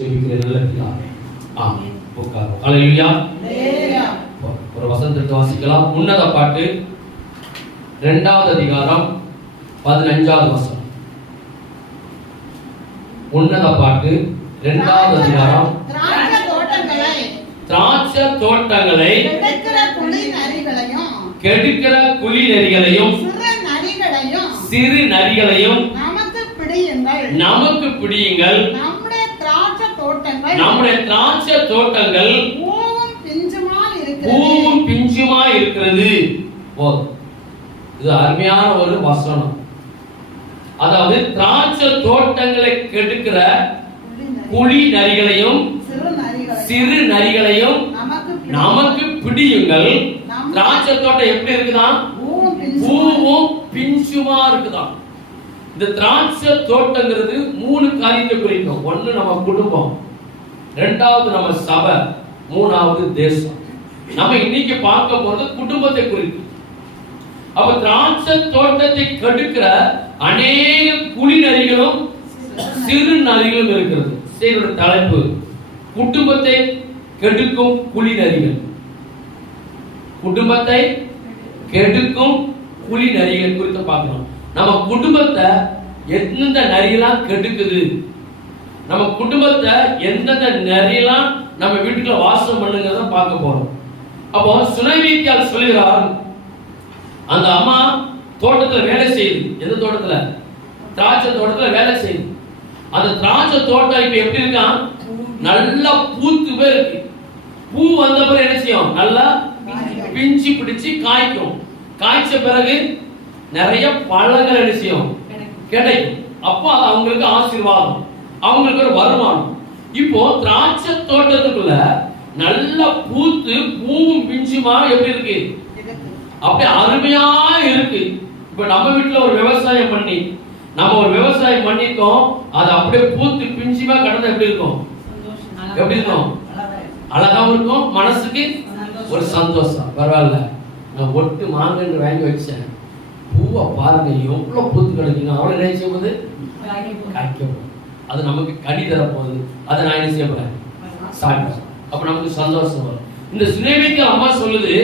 ஜெபிக்கிற நல்ல பிதாவே, ஆமென். உட்காருவோம். ஹல்லேலூயா. ஒரு வசனத்தை வாசிக்கலாம். உன்னத பாட்டு 2வது அதிகாரம் 15வது வசனம். உன்னத பாட்டு 2வது அதிகாரம். திராட்சை தோட்டங்களை கெடுக்கிற குழி நரிகளையும் சிறு நரிகளையும் நமக்கு பிடியுங்கள். நம்முடைய திராட்சை தோட்டங்கள் பூவும் பிஞ்சுமா இருக்கிறது. இது அருமையான ஒரு வசனம். அதாவது திராட்சை தோட்டங்களை கெடுக்கிற குழி நரிகளையும் சிறு நரிகளையும் நமக்கு பிடியுங்கள். திராட்சை தோட்டம் எப்படி இருக்குதான்? பூவும் பிஞ்சுமா இருக்குதான். இந்த திராட்சை தோட்டங்கிறது 3 காரியத்தை குறிக்கும். 1 நம்ம குடும்பம், 2வது நம்ம சபை, 3வது தேசம். நம்ம இன்னைக்கு பார்க்க போறது குடும்பத்தை குறிக்கும். அப்ப திராட்சை தோட்டத்தை கெடுக்கிற அநேக குழி நரிகளும் சிறு நரிகளும் இருக்கிறது. இதோட தலைப்பு குடும்பத்தை கெடுக்கும் குழி நரிகள். குடும்பத்தை கெடுக்கும் குழி நரிகள் குறித்து பார்க்கலாம். நம்ம குடும்பத்தை எந்தெந்த நரியெல்லாம் கெடுக்குது, நம்ம குடும்பத்தை எந்தெந்த நரியெல்லாம் நம்ம வீட்டுக்குள்ள வாசம் பண்ணுங்கிறத பார்க்க போறோம். அப்போ சுனைமீத்தியால் சொல்கிறார், அந்த அம்மா தோட்டத்துல வேலை செய்யுது. எந்த தோட்டத்துல? திராட்சை தோட்டத்துல வேலை செய்யுது. அந்த திராட்சை தோட்டம் இப்ப எப்படி இருக்கான்? நல்லா பூத்து போய் இருக்கு. பூ வந்த பிறகு என்ன செய்யும்? நல்லா பிஞ்சு பிடிச்சு காய்க்கும். காய்ச்ச பிறகு நிறைய பழங்கள் என்ன செய்யும்? கிடைக்கும். அப்போ அது அவங்களுக்கு ஆசீர்வாதம், அவங்களுக்கு ஒரு வருமானம். இப்போ திராட்சை தோட்டத்துக்குள்ள நல்லா பூத்து பூவும் பிஞ்சுமா எப்படி இருக்கு? அப்படியே அருமையா இருக்கு. இப்ப நம்ம வீட்டுல ஒரு விவசாயம் பண்ணி நம்ம ஒரு விவசாயம் பண்ணிட்டோம், அது அப்படியே பூத்து பிஞ்சுமா கடந்து எப்படி இருக்கும்? எப்படி இருக்கும்? அழகாவும் இருக்கும், மனசுக்கு ஒரு சந்தோஷம். பரவாயில்ல, நான் ஒட்டு மாங்கன்று வாங்கி வச்சேன், பூவை பாருங்க எவ்வளவு பூத்து கிடைக்குங்க. அவ்வளவு என்ன செய்ய போகுது? காய்க்கும். அது நமக்கு கனி தர போகுது. அதை நான் என்ன செய்ய போறேன்? சாப்பிட்டேன். அப்ப நமக்கு சந்தோஷம் வரும். இந்த சுனேமிக்கு அம்மா சொல்லுது,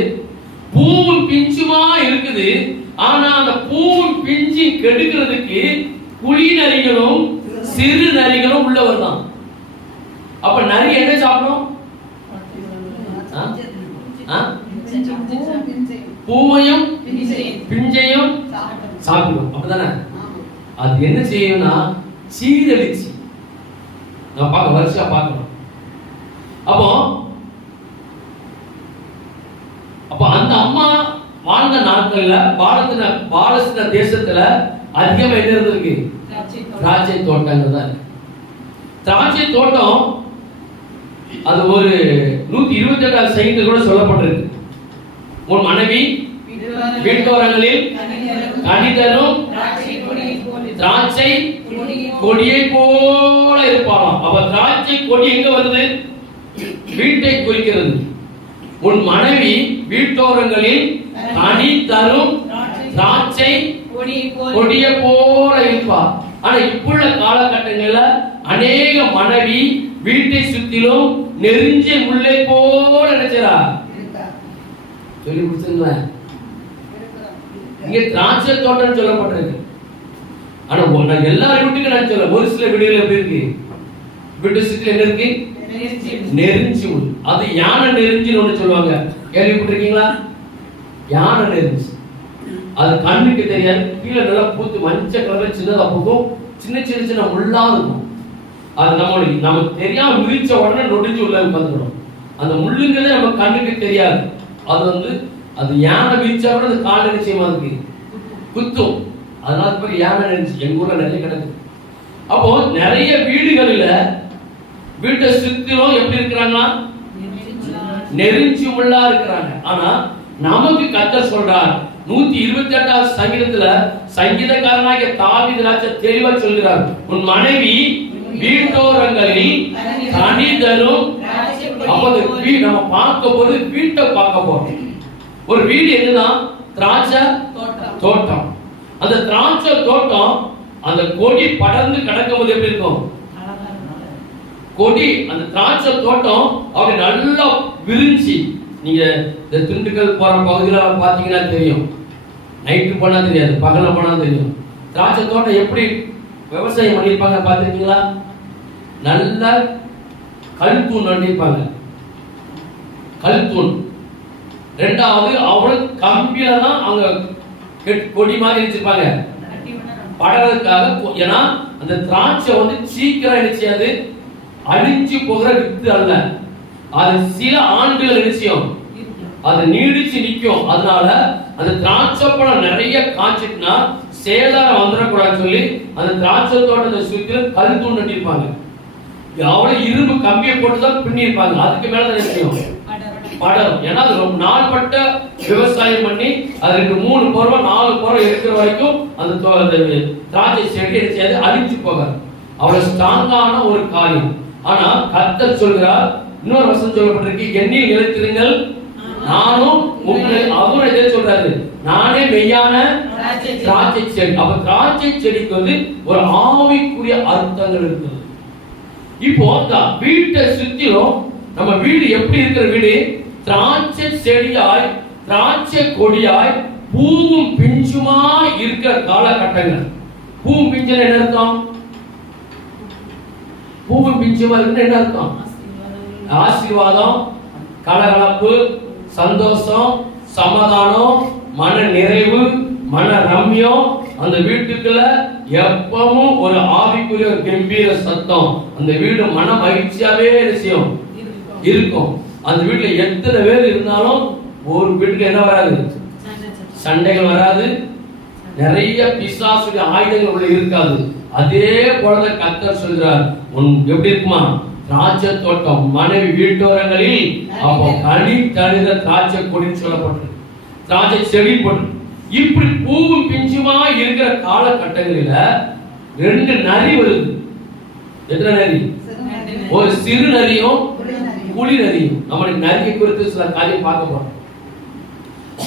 பூவும் பிஞ்சுமா இருக்குது. ஆனா அந்த பூவும் பிஞ்சு கெடுக்கிறதுக்கு குழி நரிகளும் சிறு நரிகளும் உள்ளவர் தான். அப்ப நரி என்ன சாப்பிடும்? பூவையும் பிஞ்சையும் சாப்பிடும். அப்படிதானே? அது என்ன செய்யும்னா சீரழிச்சு நான் பார்க்க வரிசையா பார்க்கணும். அப்போ அந்த அம்மா வாழ்ந்த நாட்கள்ல பாலஸ்தீன தேசத்துல அதிகமா என்ன இருந்திருக்கு? திராட்சை தோட்டங்கள் தான் இருக்கு. திராட்சை தோட்டம் அது ஒரு 128வது சங்கீதத்தில் கூட சொல்லப்பட்டிருக்கு. உன் மனைவி வீட்டோரங்களில் கனி தரும் திராட்சை கொடியை போல இருப்பாளாம். அப்ப திராட்சை கொடி எங்க வருது? வீட்டை குறிக்கிறது. உன் மனைவி வீட்டோரங்களில் கனி தரும் திராட்சை கொடியை போல இருப்பார். ஆனா இப்புள்ள காலகட்டங்கள்ல அநேக மனைவி வீட்டை சுத்திலும் நெருஞ்சிய முல்லை போல நினைச்சா சொல்லி முடிச்சுங்களா? இங்க திராட்சை தோட்டம் சொல்லப்பட்டிருக்கு. ஆனா நான் எல்லாரும் வீட்டுக்கு நான் சொல்ல, ஒரு சில வீடுகள் எப்படி இருக்கு? வீட்டு சுத்தி என்ன இருக்கு? நெருஞ்சி முள். அது யானை நெருஞ்சின்னு ஒண்ணு சொல்லுவாங்க, கேள்விப்பட்டிருக்கீங்களா? யானை நெருஞ்சி. அது கண்ணுக்கு தெரியாது. கீழே நல்லா பூத்து மஞ்சள் கலர் சின்னதா பூக்கும், சின்ன சின்ன சின்ன முள்ளா இருக்கும். அது நமக்கு தெரியாம விரிச்ச உடனே நொடிஞ்சு உள்ள உட்காந்துடும். அந்த முள்ளுங்கிறதே நம்ம கண்ணுக்கு தெரியாது. அது யானை விரிச்சா கூட அது கால் நிச்சயமா இருக்கு குத்தும். அதனால பேர் யானை நெருஞ்சி. எங்க ஊர்ல நிறைய கிடக்கு. அப்போ நிறைய வீடுகளில் வீட்டை சுத்திலும் எப்படி இருக்கிறாங்களா? நெருஞ்சி முள்ளா இருக்கிறாங்க. ஆனா நமக்கு கர்த்தர் சொல்றார் 128வது சங்கீதத்துல சங்கீதக்காரனாகிய தாவீது தெளிவா சொல்கிறார், உன் மனைவி வீட்டோரங்களில் கனி தரும். நம்ம பார்க்க போது வீட்டை பார்க்க போறோம். ஒரு வீடு என்னதான்? திராட்சை தோட்டம். அந்த திராட்சை தோட்டம் அந்த கொடி படர்ந்து கிடக்கும் போது எப்படி இருக்கும்? கொடி அந்த திராட்சை தோட்டம் அப்படி நல்லா விரிஞ்சி, நீங்க இந்த திண்டுக்கல் போற பகுதியில பாத்தீங்கன்னா தெரியும், நைட்டு போனா தெரியாது, பகல போனா தெரியும். திராட்சை தோட்டம் எப்படி விவசாயம் பண்ணிருப்பாங்க பாத்துருக்கீங்களா? நல்ல கல்தூண் பண்ணிருப்பாங்க, கல்தூண். ரெண்டாவது அவ்வளவு கம்பியில தான் அவங்க கொடி மாதிரி வச்சிருப்பாங்க படறதுக்காக. ஏன்னா அந்த திராட்சை வந்து சீக்கிரம் நினைச்சாது அழிஞ்சு போகிற வித்து அல்ல, அது சில ஆண்டுகள் நிச்சயம் அது நீடிச்சு நிற்கும். அதனால அந்த திராட்சை பழம் நிறைய காய்ச்சிட்டுனா சேதாரம் வந்துடக்கூடாதுன்னு சொல்லி அந்த திராட்சை தோட்டத்தை சுற்றிலும் கல் தூண் நட்டிருப்பாங்க. அவ்வளவு இரும்பு கம்பியை போட்டுதான் பின்னிருப்பாங்க. அதுக்கு மேலதான் நிச்சயம் படரும். ஏன்னா அது ரொம்ப நாள்பட்ட விவசாயம் பண்ணி அது 2-3 பருவம் 4 பருவம் இருக்கிற வரைக்கும் அந்த திராட்சை செடி செய்யாது அழிஞ்சு போகாது. அவ்வளவு ஸ்ட்ராங்கான ஒரு காரியம். ஆனா கர்த்தர் சொல்கிறார், இன்னொரு வசனம் சொல்லப்பட்டிருக்கு, என்னில் நிலைத்திருங்கள் நானும் உங்களை. அவரும் எதை சொல்றாரு? நானே மெய்யான திராட்சை செடி. அப்ப திராட்சை செடிக்கு வந்து ஒரு ஆவிக்குரிய அர்த்தங்கள் இருக்குது. இப்போ வீட்டை சுத்திலும் நம்ம வீடு எப்படி இருக்கிற வீடு? திராட்சை செடியாய் திராட்சை கொடியாய் பூவும் பிஞ்சுமாய் இருக்கிற காலகட்டங்கள். பூவும் பிஞ்சுனா என்ன அர்த்தம்? பூவும் பிஞ்சுமா இருக்கு என்ன அர்த்தம்? ஆசீர்வாதம், கலகலப்பு, சந்தோஷம், சமாதானம், மன நிறைவு, மன ரம்யம். அந்த வீட்டுக்குள்ள எப்பவும் ஒரு ஆவிக்குரிய கம்பீர சத்தம். அந்த வீடு மன மகிழ்ச்சியாவே விஷயம் இருக்கும். அந்த வீட்டுல எத்தனை பேர் இருந்தாலும் ஒரு வீட்டுக்கு என்ன வராது? சண்டைகள் வராது, நிறைய பிசாசுடைய ஆயுதங்கள் உள்ள இருக்காது. அதே போலதான் கர்த்தர் சொல்கிறார், உன் எப்படி இருக்குமா? திராட்சை தோட்டம் மனைவி வீட்டோரங்களில் அப்போ கனி தனித திராட்சை கொடின்னு சொல்லப்பட்டு திராட்சை செடி போட்டு இப்படி பூவும் பிஞ்சுமா இருக்கிற காலகட்டங்களில 2 நரி வருது. எத்தனை நரி? ஒரு சிறு நரியும் புலி நரியும். நம்மளுக்கு நரியை குறித்து சில காரியம் பார்க்க போறோம்.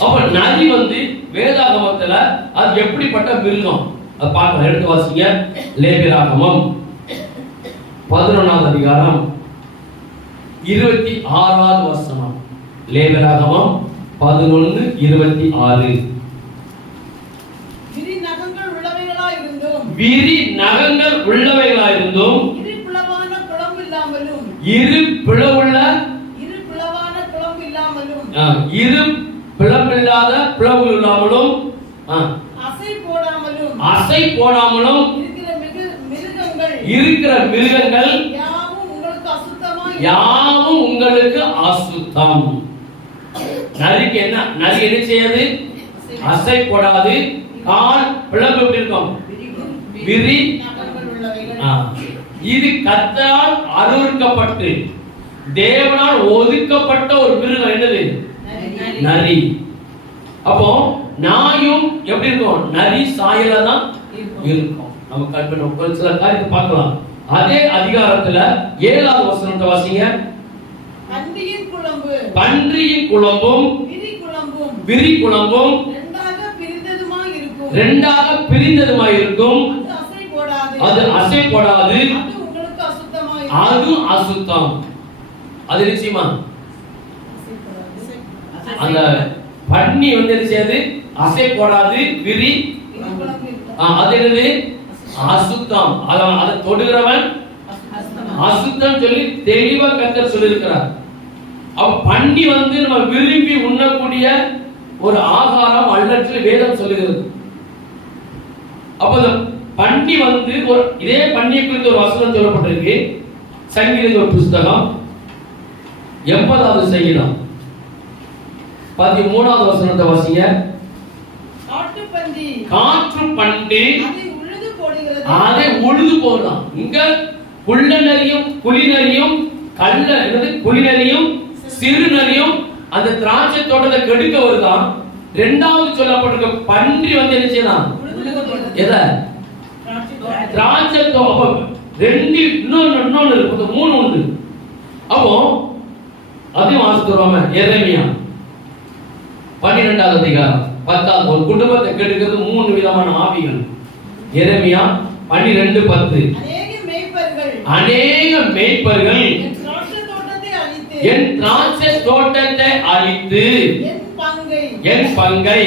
அப்ப நரி வந்து வேதாகமத்துல அது எப்படிப்பட்ட மிருகம் அது பார்க்கலாம். எடுத்து வாசிங்க. லேவியராகமம் 11வது அதிகாரம் 26வது வசனம். லேவியராகமம் 11:26. விரி நகங்கள் உள்ளவைகளாயிருந்தும் இரு பிளவில்லாத பிளவு இல்லாமலும் அசை போடாமலும் இருக்கிற மிருகங்கள் யாவும் உங்களுக்கு அசுத்தம். நரிக்கு என்ன? நரி என்ன செய்யாது? அசை போடாது. கால் பிளவு எப்படி இருக்கும்? விரி. இது கர்த்தரால் அருவருக்கப்பட்டு தேவனால் ஒதுக்கப்பட்ட ஒரு மிருகம். என்னது? நரி. அப்போ நாயும் எப்படி இருக்கும்? நரி சாயல தான் இருக்கும். நம்ம கற்பனை சில காரியத்தை பார்க்கலாம். அதே அதிகாரத்துல 7வது வசனத்தை வாசிங்க. பன்றியின் குழம்பும் விரி குழம்பும் ரெண்டாக பிரிந்ததுமாய் இருக்கும். அது அசை போடாது. அது அசுத்தம். அது நிச்சயமா அந்த பன்னி வந்து என்ன செய்யாது? அசை போடாது. விரி அது என்னது? அசுத்தம். அதை தொடுகிறவன் அசுத்தம் சொல்லி தெளிவா கர்த்தர் சொல்லியிருக்கிறார். அப்ப பன்னி வந்து நம்ம விரும்பி உண்ணக்கூடிய ஒரு ஆகாரம் அல்ல வேதம் சொல்லுகிறது. அப்ப பன்னி வந்து இதே பன்னியை குறித்து ஒரு வசனம் சொல்லப்பட்டிருக்கு. சங்கீத ஒரு புஸ்தகம் 80வது சங்கீதம் 13வது வசனத்தை வாசிங்க. காற்று பன்றி அதை உழுது போடுதான். இங்க புள்ள நரியும் புலி நரியும் கல்ல புலி நரியும் சிறு நரியும் அந்த திராட்சை தோட்டத்தை கெடுக்க வருதான். 2வது சொல்லப்பட்டிருக்க பன்றி வந்து என்ன செய்யலாம்? எதை? திராட்சை தோட்டம். 2 இன்னொன்னு இருக்கு, 3 உண்டு. அப்போ அதையும் வாசிக்கிறோம். எரேமியா 12வது அதிகாரம் 10வது. ஒரு குடும்பத்தை கெடுக்கிறது 3 விதமான ஆவிகள். எரேமியா 12:10. அநேக மேய்ப்பர்கள் என் திராட்சை தோட்டத்தை அழித்து என் பங்கை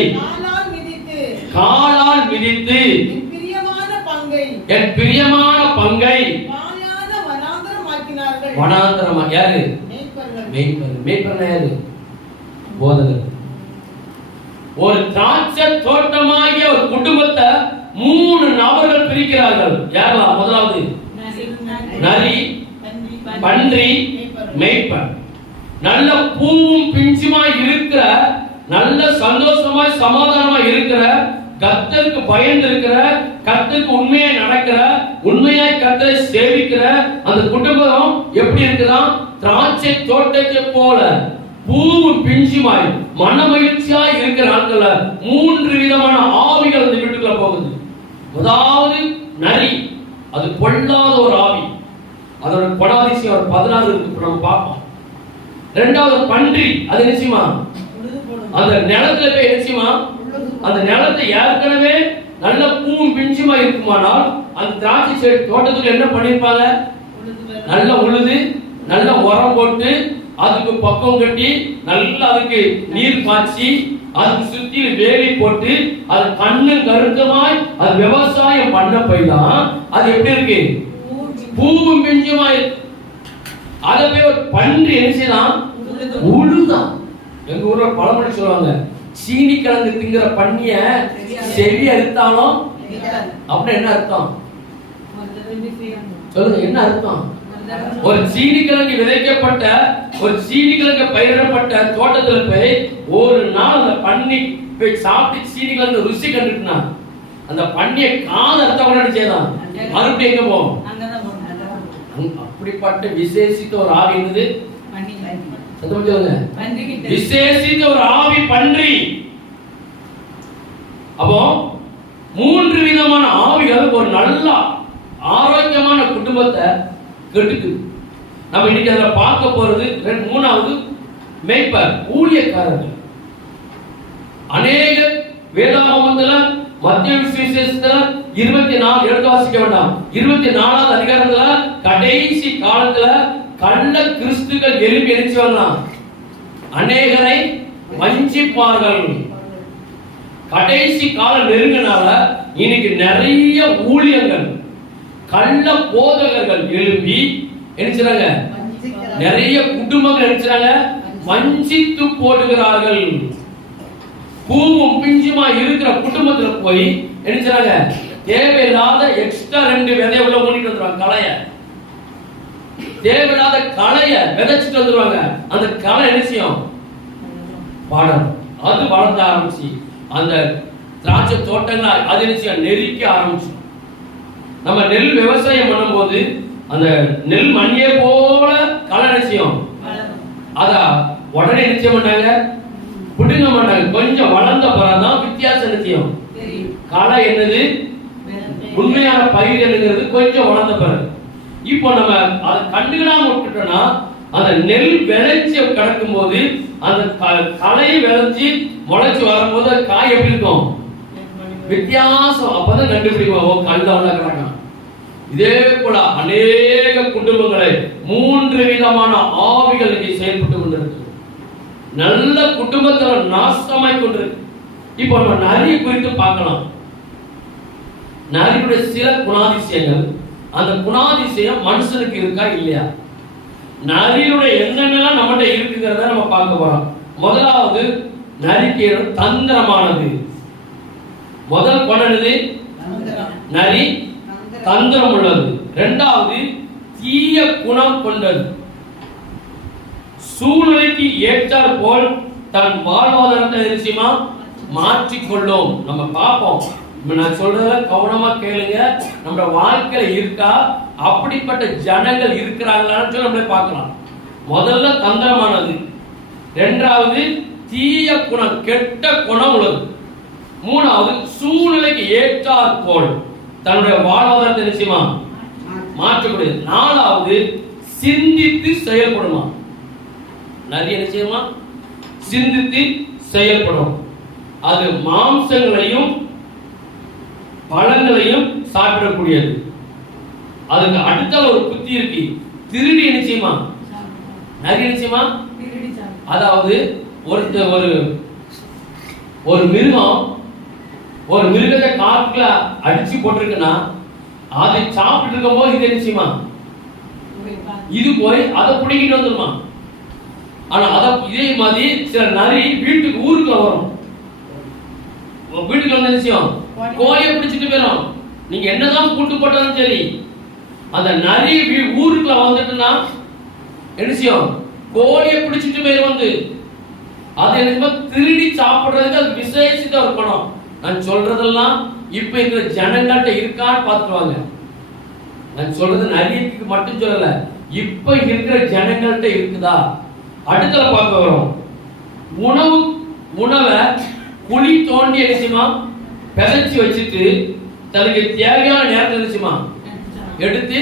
காலால் மிதித்து என் பிரியமான பங்கை வனாந்தரமா. யாரு? மேய்ப்பர் யாரு? போதகர். ஒரு திராட்சை தோட்டமாகிய ஒரு குடும்பத்தை 3 நபர்கள் பிரிக்கிறார்கள். யாரெல்லாம்? முதலாவது நரி, பன்றி, மேய்ப்பர். நல்ல பூவும் பிஞ்சுமாய் இருக்கிற, நல்ல சந்தோஷமாய் சமாதானமாய் இருக்கிற, கர்த்தருக்கு பயந்து இருக்கிற, கர்த்தருக்கு உண்மையாய் நடக்கிற, உண்மையாய் கர்த்தரை சேவிக்கிற அந்த குடும்பம் எப்படி இருக்குதான்? திராட்சை தோட்டத்தை போல பூவும் பிஞ்சுமாய் மனமகிழ்ச்சியாய் இருக்கிற நாட்கள்ல 3 விதமான ஆவிகள் அந்த வீட்டுக்குள்ள போகுது. முதலாவது நரி, அது பொல்லாத ஒரு ஆவி. அதோட குணாதிசயம் ஒரு 16 இருக்கு, நம்ம பார்ப்போம். இரண்டாவது பன்றி, அது நிச்சயமா அந்த நிலத்துல போய் நிச்சயமா அந்த நிலத்தை ஏற்கனவே நல்ல பூவும் பிஞ்சுமா இருக்குமானால் அந்த திராட்சை செடி தோட்டத்துக்கு என்ன பண்ணிருப்பாங்க? நல்ல உழுது, நல்ல உரம் போட்டு, அதுக்கு பக்கம் கட்டி, நல்லா அதுக்கு நீர் காய்ச்சி, அதுக்கு சுத்தி வேலி போட்டு, அது கண்ணும் கருத்துமாய் அது விவசாயம் பண்ண போய்தான் அது எப்படி இருக்கு? பூவும் பிஞ்சுமா இருக்கு. அதை போய் ஒரு பன்றி நினைச்சுதான் உழுதான். எங்க ஊர்ல பழமொழி சொல்லுவாங்க, சீனி கிழங்கு திங்கிற பண்ணிய செவி அறுத்தாலும் அப்படின்னு. என்ன அர்த்தம் சொல்லுங்க? என்ன அர்த்தம்? ஒரு சீனி கிழங்கு விதைக்கப்பட்ட, ஒரு சீனி கிழங்கு பயிரிடப்பட்ட தோட்டத்துல போய் ஒரு நாள் அந்த பண்ணி போய் சாப்பிட்டு சீனி கிழங்கு ருசி கண்டுட்டுனா அந்த பண்ணிய காது அர்த்தம் செய்யலாம். மறுபடியும் எங்க போவோம்? அப்படிப்பட்ட விசேஷித்த ஒரு ஆவி என்னது? விசேஷித்த ஒரு ஆவி பன்றி. அப்போ 3 விதமான ஆவிகள் ஒரு நல்ல ஆரோக்கியமான குடும்பத்தை கெடுக்குது. நம்ம இன்னைக்கு அதில் பார்க்க போறது 3வது மேய்ப்பர், ஊழியக்காரர்கள். அநேக வேதாகமத்துல மத்திய விசேஷத்துல 24 எடுத்து வாசிக்க வேண்டாம், 24வது அதிகாரத்துல கடைசி காலத்துல கள்ள கிறிஸ்துகள் எழுப்பி எழுச்சி வரலாம், அநேகரை வஞ்சிப்பார்கள். கடைசி காலம் நெருங்கினால இன்னைக்கு நிறைய ஊழியர்கள், கள்ள போதகர்கள் எழுப்பி நினைச்சாங்க, நிறைய குடும்பங்கள் நினைச்சாங்க வஞ்சித்து போடுகிறார்கள். பூவும் பிஞ்சுமா இருக்கிற குடும்பத்துல போய் நினைச்சாங்க தேவையில்லாத எக்ஸ்ட்ரா 2 விதைய உள்ள மூடிட்டு வந்துருவாங்க. களைய தேவையில்லாத களைய விதைச்சிட்டு வந்துருவாங்க. அந்த களை நிச்சயம் பாடம் அது வளர்ந்த ஆரம்பிச்சு அந்த திராட்சை தோட்டங்கள் அது நிச்சயம் நெருக்க ஆரம்பிச்சு. நம்ம நெல் விவசாயம் பண்ணும்போது அந்த நெல் மண்ணியே போல களை நிச்சயம் அத உடனே நிச்சயம் பண்ணாங்க, பிடுங்க மாட்டாங்க. கொஞ்சம் வளர்ந்த பிறகுதான் வித்தியாசம் நிச்சயம். களை என்னது, உண்மையான பயிர் என்னங்கிறது கொஞ்சம் வளர்ந்த பிறகு. இப்போ நம்ம அதை கண்டுக்கிடாம விட்டுட்டோம்னா அந்த நெல் விளைச்சி கிடக்கும் போது அந்த களையை விளைச்சி முளைச்சு வரும்போது காய் எப்படி இருக்கும்? வித்தியாசம். அப்பதான் கண்டுபிடிக்கும் கல்ல உள்ள கிடக்கும். இதே போல அநேக குடும்பங்களை 3 விதமான ஆவிகள் இங்கே செயல்பட்டு கொண்டிருக்கு. நல்ல குடும்பத்தில் நாசமாய் கொண்டிருக்கு. இப்போ நம்ம நரி குறித்து பார்க்கலாம். நரியுடைய சில குணாதிசயங்கள், அந்த குணாதிசயம் மனுஷனுக்கு இருக்கா இல்லையா? நரியுடைய என்னென்னலாம் நம்மகிட்ட இருக்குங்கிறத நம்ம பார்க்க போறோம். முதலாவது நரிக்கு தந்திரமானது. முதல் குணம் நரி தந்திரம் உள்ளது. இரண்டாவது தீய குணம் கொண்டது. சூழ்நிலைக்கு ஏற்றாற் போல் தன் வாழ்வாதாரத்தை நிச்சயமா மாற்றிக்கொள்ளும். நம்ம பார்ப்போம். நான் சொல்றத கவனமா கேளுங்க. நம்ம வாழ்க்கையில இருக்கா அப்படிப்பட்ட ஜனங்கள் இருக்கிறாங்களான்னு சொல்லி நம்மளே பார்க்கலாம். முதல்ல தந்திரமானது, இரண்டாவது தீய குணம், கெட்ட குணம் உள்ளது, மூணாவது சூழ்நிலைக்கு ஏற்றாற் போல் தன்னுடைய வாழ்வாதாரத்தை நிச்சயமா மாற்றக்கூடியது, நாலாவது சிந்தித்து செயல்படுமா. நிறைய நிச்சயமா சிந்தித்து செயல்படும். அது மாம்சங்களையும் பழங்களையும் சாப்பிடக்கூடியது. அதுக்கு அடுத்த ஒரு புத்தி இருக்கு. திருடி நிச்சயமா நரி நிச்சயமா, அதாவது ஒரு மிருகம் ஒரு மிருகத்தை காட்டுல அடிச்சு போட்டிருக்குன்னா அதை சாப்பிட்டு இருக்கும் போது இது நிச்சயமா இது போய் அதை பிடிக்கிட்டு வந்துருமா. ஆனா அத இதே மாதிரி சில நரி வீட்டுக்கு ஊருக்கு வரும். வீட்டுக்கு வந்த நிச்சயம் கோழியை பிடிச்சிட்டு போயிடும். நீங்க என்னதான் கூட்டு போட்டாலும் சரி, அந்த நரி ஊருக்குள்ள வந்துட்டுன்னா என்ன செய்யும்? கோழியை பிடிச்சிட்டு போயிடும். வந்து அது என்ன திருடி சாப்பிடுறதுக்கு அது விசேஷித்த ஒரு பணம். நான் சொல்றதெல்லாம் இப்ப இருக்கிற ஜனங்கள்ட்ட இருக்கான்னு பார்த்துருவாங்க. நான் சொல்றது நரிக்கு மட்டும் சொல்லல, இப்ப இருக்கிற ஜனங்கள்ட்ட இருக்குதா. அடுத்தல பார்க்க வரும். உணவை குழி தோண்டி நிச்சயமா பிதைச்சு வச்சுட்டு தனக்கு தேவையான நேரத்தை நிச்சயமா எடுத்து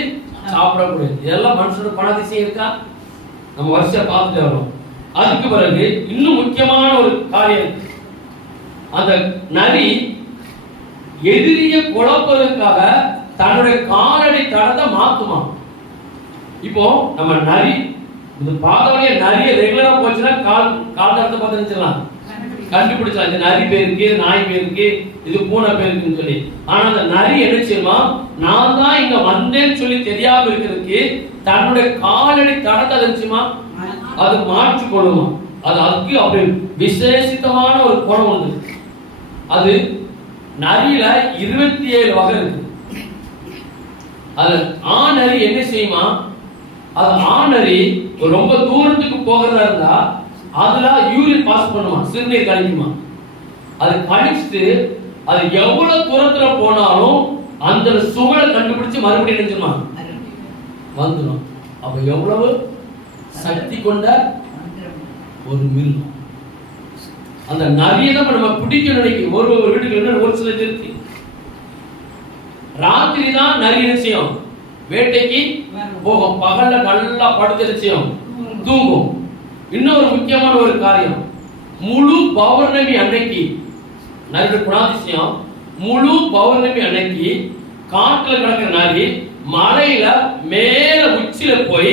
சாப்பிடக்கூடாது. இதெல்லாம் மனுஷனோட பணாதிசயம் இருக்கா? நம்ம வருஷம் பார்த்துட்டு வரோம். அதுக்கு பிறகு இன்னும் முக்கியமான ஒரு காரியம், அந்த நரி எதிரிய குழப்பதற்காக தன்னுடைய காலடி தடத்தை மாத்துமா. இப்போ நம்ம நரி இந்த பாதவழிய நிறைய ரெகுலரா போச்சுன்னா கால் தடத்தை பார்த்து கண்டுபிடிச்சலாம். இந்த நரி பேருக்கு, நாய் பேருக்கு, இது பூனை பேருக்குன்னு சொல்லி. ஆனா அந்த நரி என்ன செய்யுமா, நான் தான் இங்க வந்தேன்னு சொல்லி தெரியாம இருக்கிறதுக்கு தன்னுடைய காலடி தடத்தை நிச்சயமா அது மாற்றிக் கொள்ளுமா. அது அதுக்கு அப்படி விசேஷித்தமான ஒரு குணம் உண்டு. அது நரியில 27 வகை இருக்கு. அது ஆணரி என்ன செய்யுமா, அது ஆணரி ரொம்ப தூரத்துக்கு போகிறதா இருந்தா அதுல யூரின் பாஸ் பண்ணுமா, சிறுநீர் கழிக்குமா. அது கழிச்சுட்டு அது எவ்வளவு தூரத்துல போனாலும் அந்த சுவலை கண்டுபிடிச்சு மறுபடியும் நினைச்சுமா வந்துடும். அப்ப எவ்வளவு சக்தி கொண்ட ஒரு மிருகம். அந்த நரியை தான் நம்ம பிடிக்க நினைக்கும். ஒரு வீட்டுக்கு ஒரு சில இருக்கு. ராத்திரி தான் நரி நிச்சயம் வேட்டைக்கு போகும், பகல்ல நல்லா படுத்த நிச்சயம் தூங்கும். இன்னொரு முக்கியமான ஒரு காரியம், முழு பௌர்ணமி அன்னைக்கு நரியோட குணாதிசயம், முழு பௌர்ணமி அன்னைக்கு காட்டுல கிடக்கிற நரி மலையில மேல உச்சியில போய்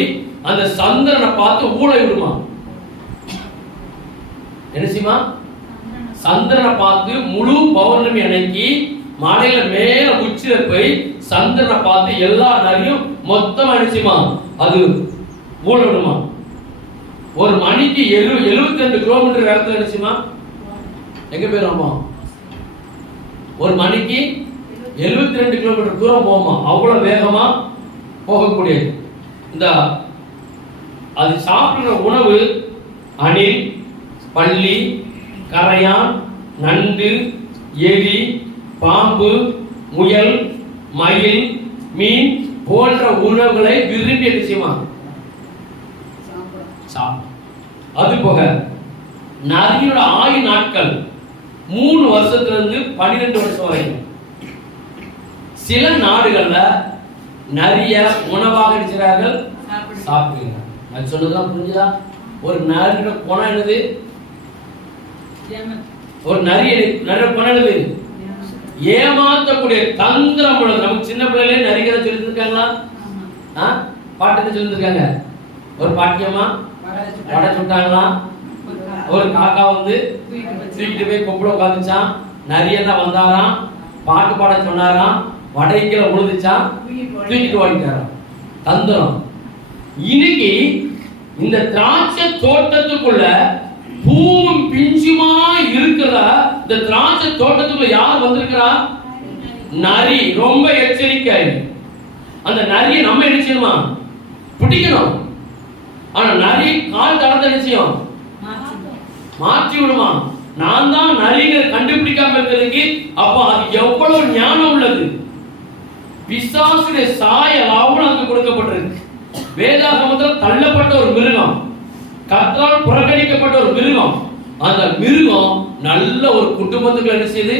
அந்த சந்திரனை பார்த்து ஊழை விடுமா. என்ன செய்யுமா? சந்திரனை பார்த்து முழு பௌர்ணமி அன்னைக்கு மலையில மேல உச்சியில போய் சந்திரனை பார்த்து எல்லா நரியும் மொத்தமா நினைச்சுமா அது ஊழ விடுமா. ஒரு மணிக்கு 72 கிலோமீட்டர் வேகத்துல நினைச்சுமா எங்க போயிருமா. ஒரு மணிக்கு 72 கிலோமீட்டர் தூரம் போகுமா. அவ்வளவு வேகமா போகக்கூடியது. இந்த அது சாப்பிடுற உணவு அணில், பள்ளி, கரையான், நண்டு, எலி, பாம்பு, முயல், மயில், மீன் போன்ற உணவுகளை விரும்பி நிச்சயமா சாப்பிடும். அது போக நரியோட ஆயுள் நாட்கள் 3 வருஷத்திலிருந்து 12 வருஷம் வரைக்கும். சில நாடுகள்ல நரிய உணவாக இருக்கிறார்கள், சாப்பிடுகிறார்கள். அது சொன்னதுதான் புரிஞ்சுதா? ஒரு நரியோட குணம் என்னது? ஒரு நரிய குணம் என்னது? ஏமாத்தக்கூடிய தந்திரம் உள்ளது. நமக்கு சின்ன பிள்ளைகளே நரிகளை சொல்லிருக்காங்களா? பாட்டு சொல்லிருக்காங்க. ஒரு பாட்டியம்மா வடை சுட்டாங்களா, ஒரு காக்கா வந்து தூக்கிட்டு போய் கொப்புல உட்காந்துச்சான், நரியெல்லாம் வந்தாராம், பாட்டு பாட சொன்னாராம், வடைக்கில உழுதுச்சான், தூக்கிட்டு ஓடிட்டாராம். தந்திரம். இன்னைக்கு இந்த திராட்சை தோட்டத்துக்குள்ள பூவும் பிஞ்சுமா இருக்கிற இந்த திராட்சை தோட்டத்துக்குள்ள யார் வந்திருக்கிறா? நரி. ரொம்ப எச்சரிக்கை. அந்த நரியை நம்ம என்ன செய்யணுமா? பிடிக்கணும். ஆனா நரி கால் தடத்தை என்ன செய்யும்? மாற்றி விடுமா. நான் தான் நரிகளை கண்டுபிடிக்காம இருக்கிறதுக்கு அப்ப அது எவ்வளவு ஞானம் உள்ளது. பிசாசுடைய சாயல் அங்க கொடுக்கப்பட்டிருக்கு. வேதாகமத்தில் தள்ளப்பட்ட ஒரு மிருகம், கர்த்தரால் புறக்கணிக்கப்பட்ட ஒரு மிருகம். அந்த மிருகம் நல்ல ஒரு குடும்பத்துக்கு என்ன செய்யுது?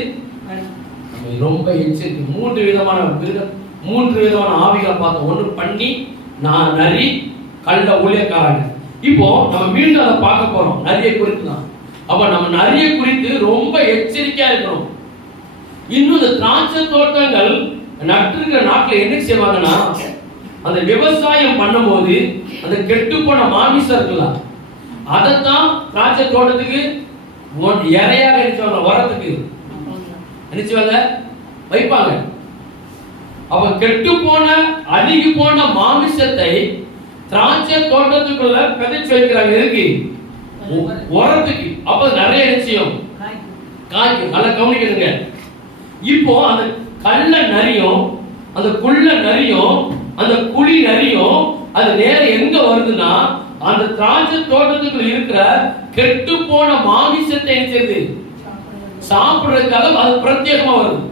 ரொம்ப எச்சரிக்கை. 3 விதமான மிருகம், 3 விதமான ஆவிகளை பார்த்தோம். ஒன்று பண்ணி, நான் நரி, கள்ள ஊழியக்காரங்க. இப்போ நம்ம மீண்டும் அதை பார்க்க போறோம். நரியை குறித்து தான். அப்ப நம்ம நரியை குறித்து ரொம்ப எச்சரிக்கையா இருக்கணும். இன்னும் இந்த திராட்சை தோட்டங்கள் நட்டிருக்கிற நாட்டில் என்ன செய்வாங்கன்னா, அந்த விவசாயம் பண்ணும்போது அந்த கெட்டு போன மாமிசம் இருக்குல்ல, அதைத்தான் திராட்சை தோட்டத்துக்கு இறையாக நினைச்சுவாங்க, உரத்துக்கு நினைச்சுவாங்க வைப்பாங்க. அவ கெட்டு போன அழுகி போன மாமிசத்தை திராட்சை தோட்டத்துக்குள்ள விதைச்சு வைக்கிறாங்க. எதுக்கு? உரத்துக்கு. அப்ப நிறைய நிச்சயம் காய்க்கும். நல்லா கவனிக்கணுங்க. இப்போ அந்த கள்ள நரியும் அந்த குள்ள நரியும் அந்த குழி நரியும் அது நேர எங்க வருதுன்னா அந்த திராட்சை தோட்டத்துக்குள்ள இருக்கிற கெட்டு போன மாமிசத்தை செய்து சாப்பிடுறதுக்காக அது பிரத்யேகமா வருது.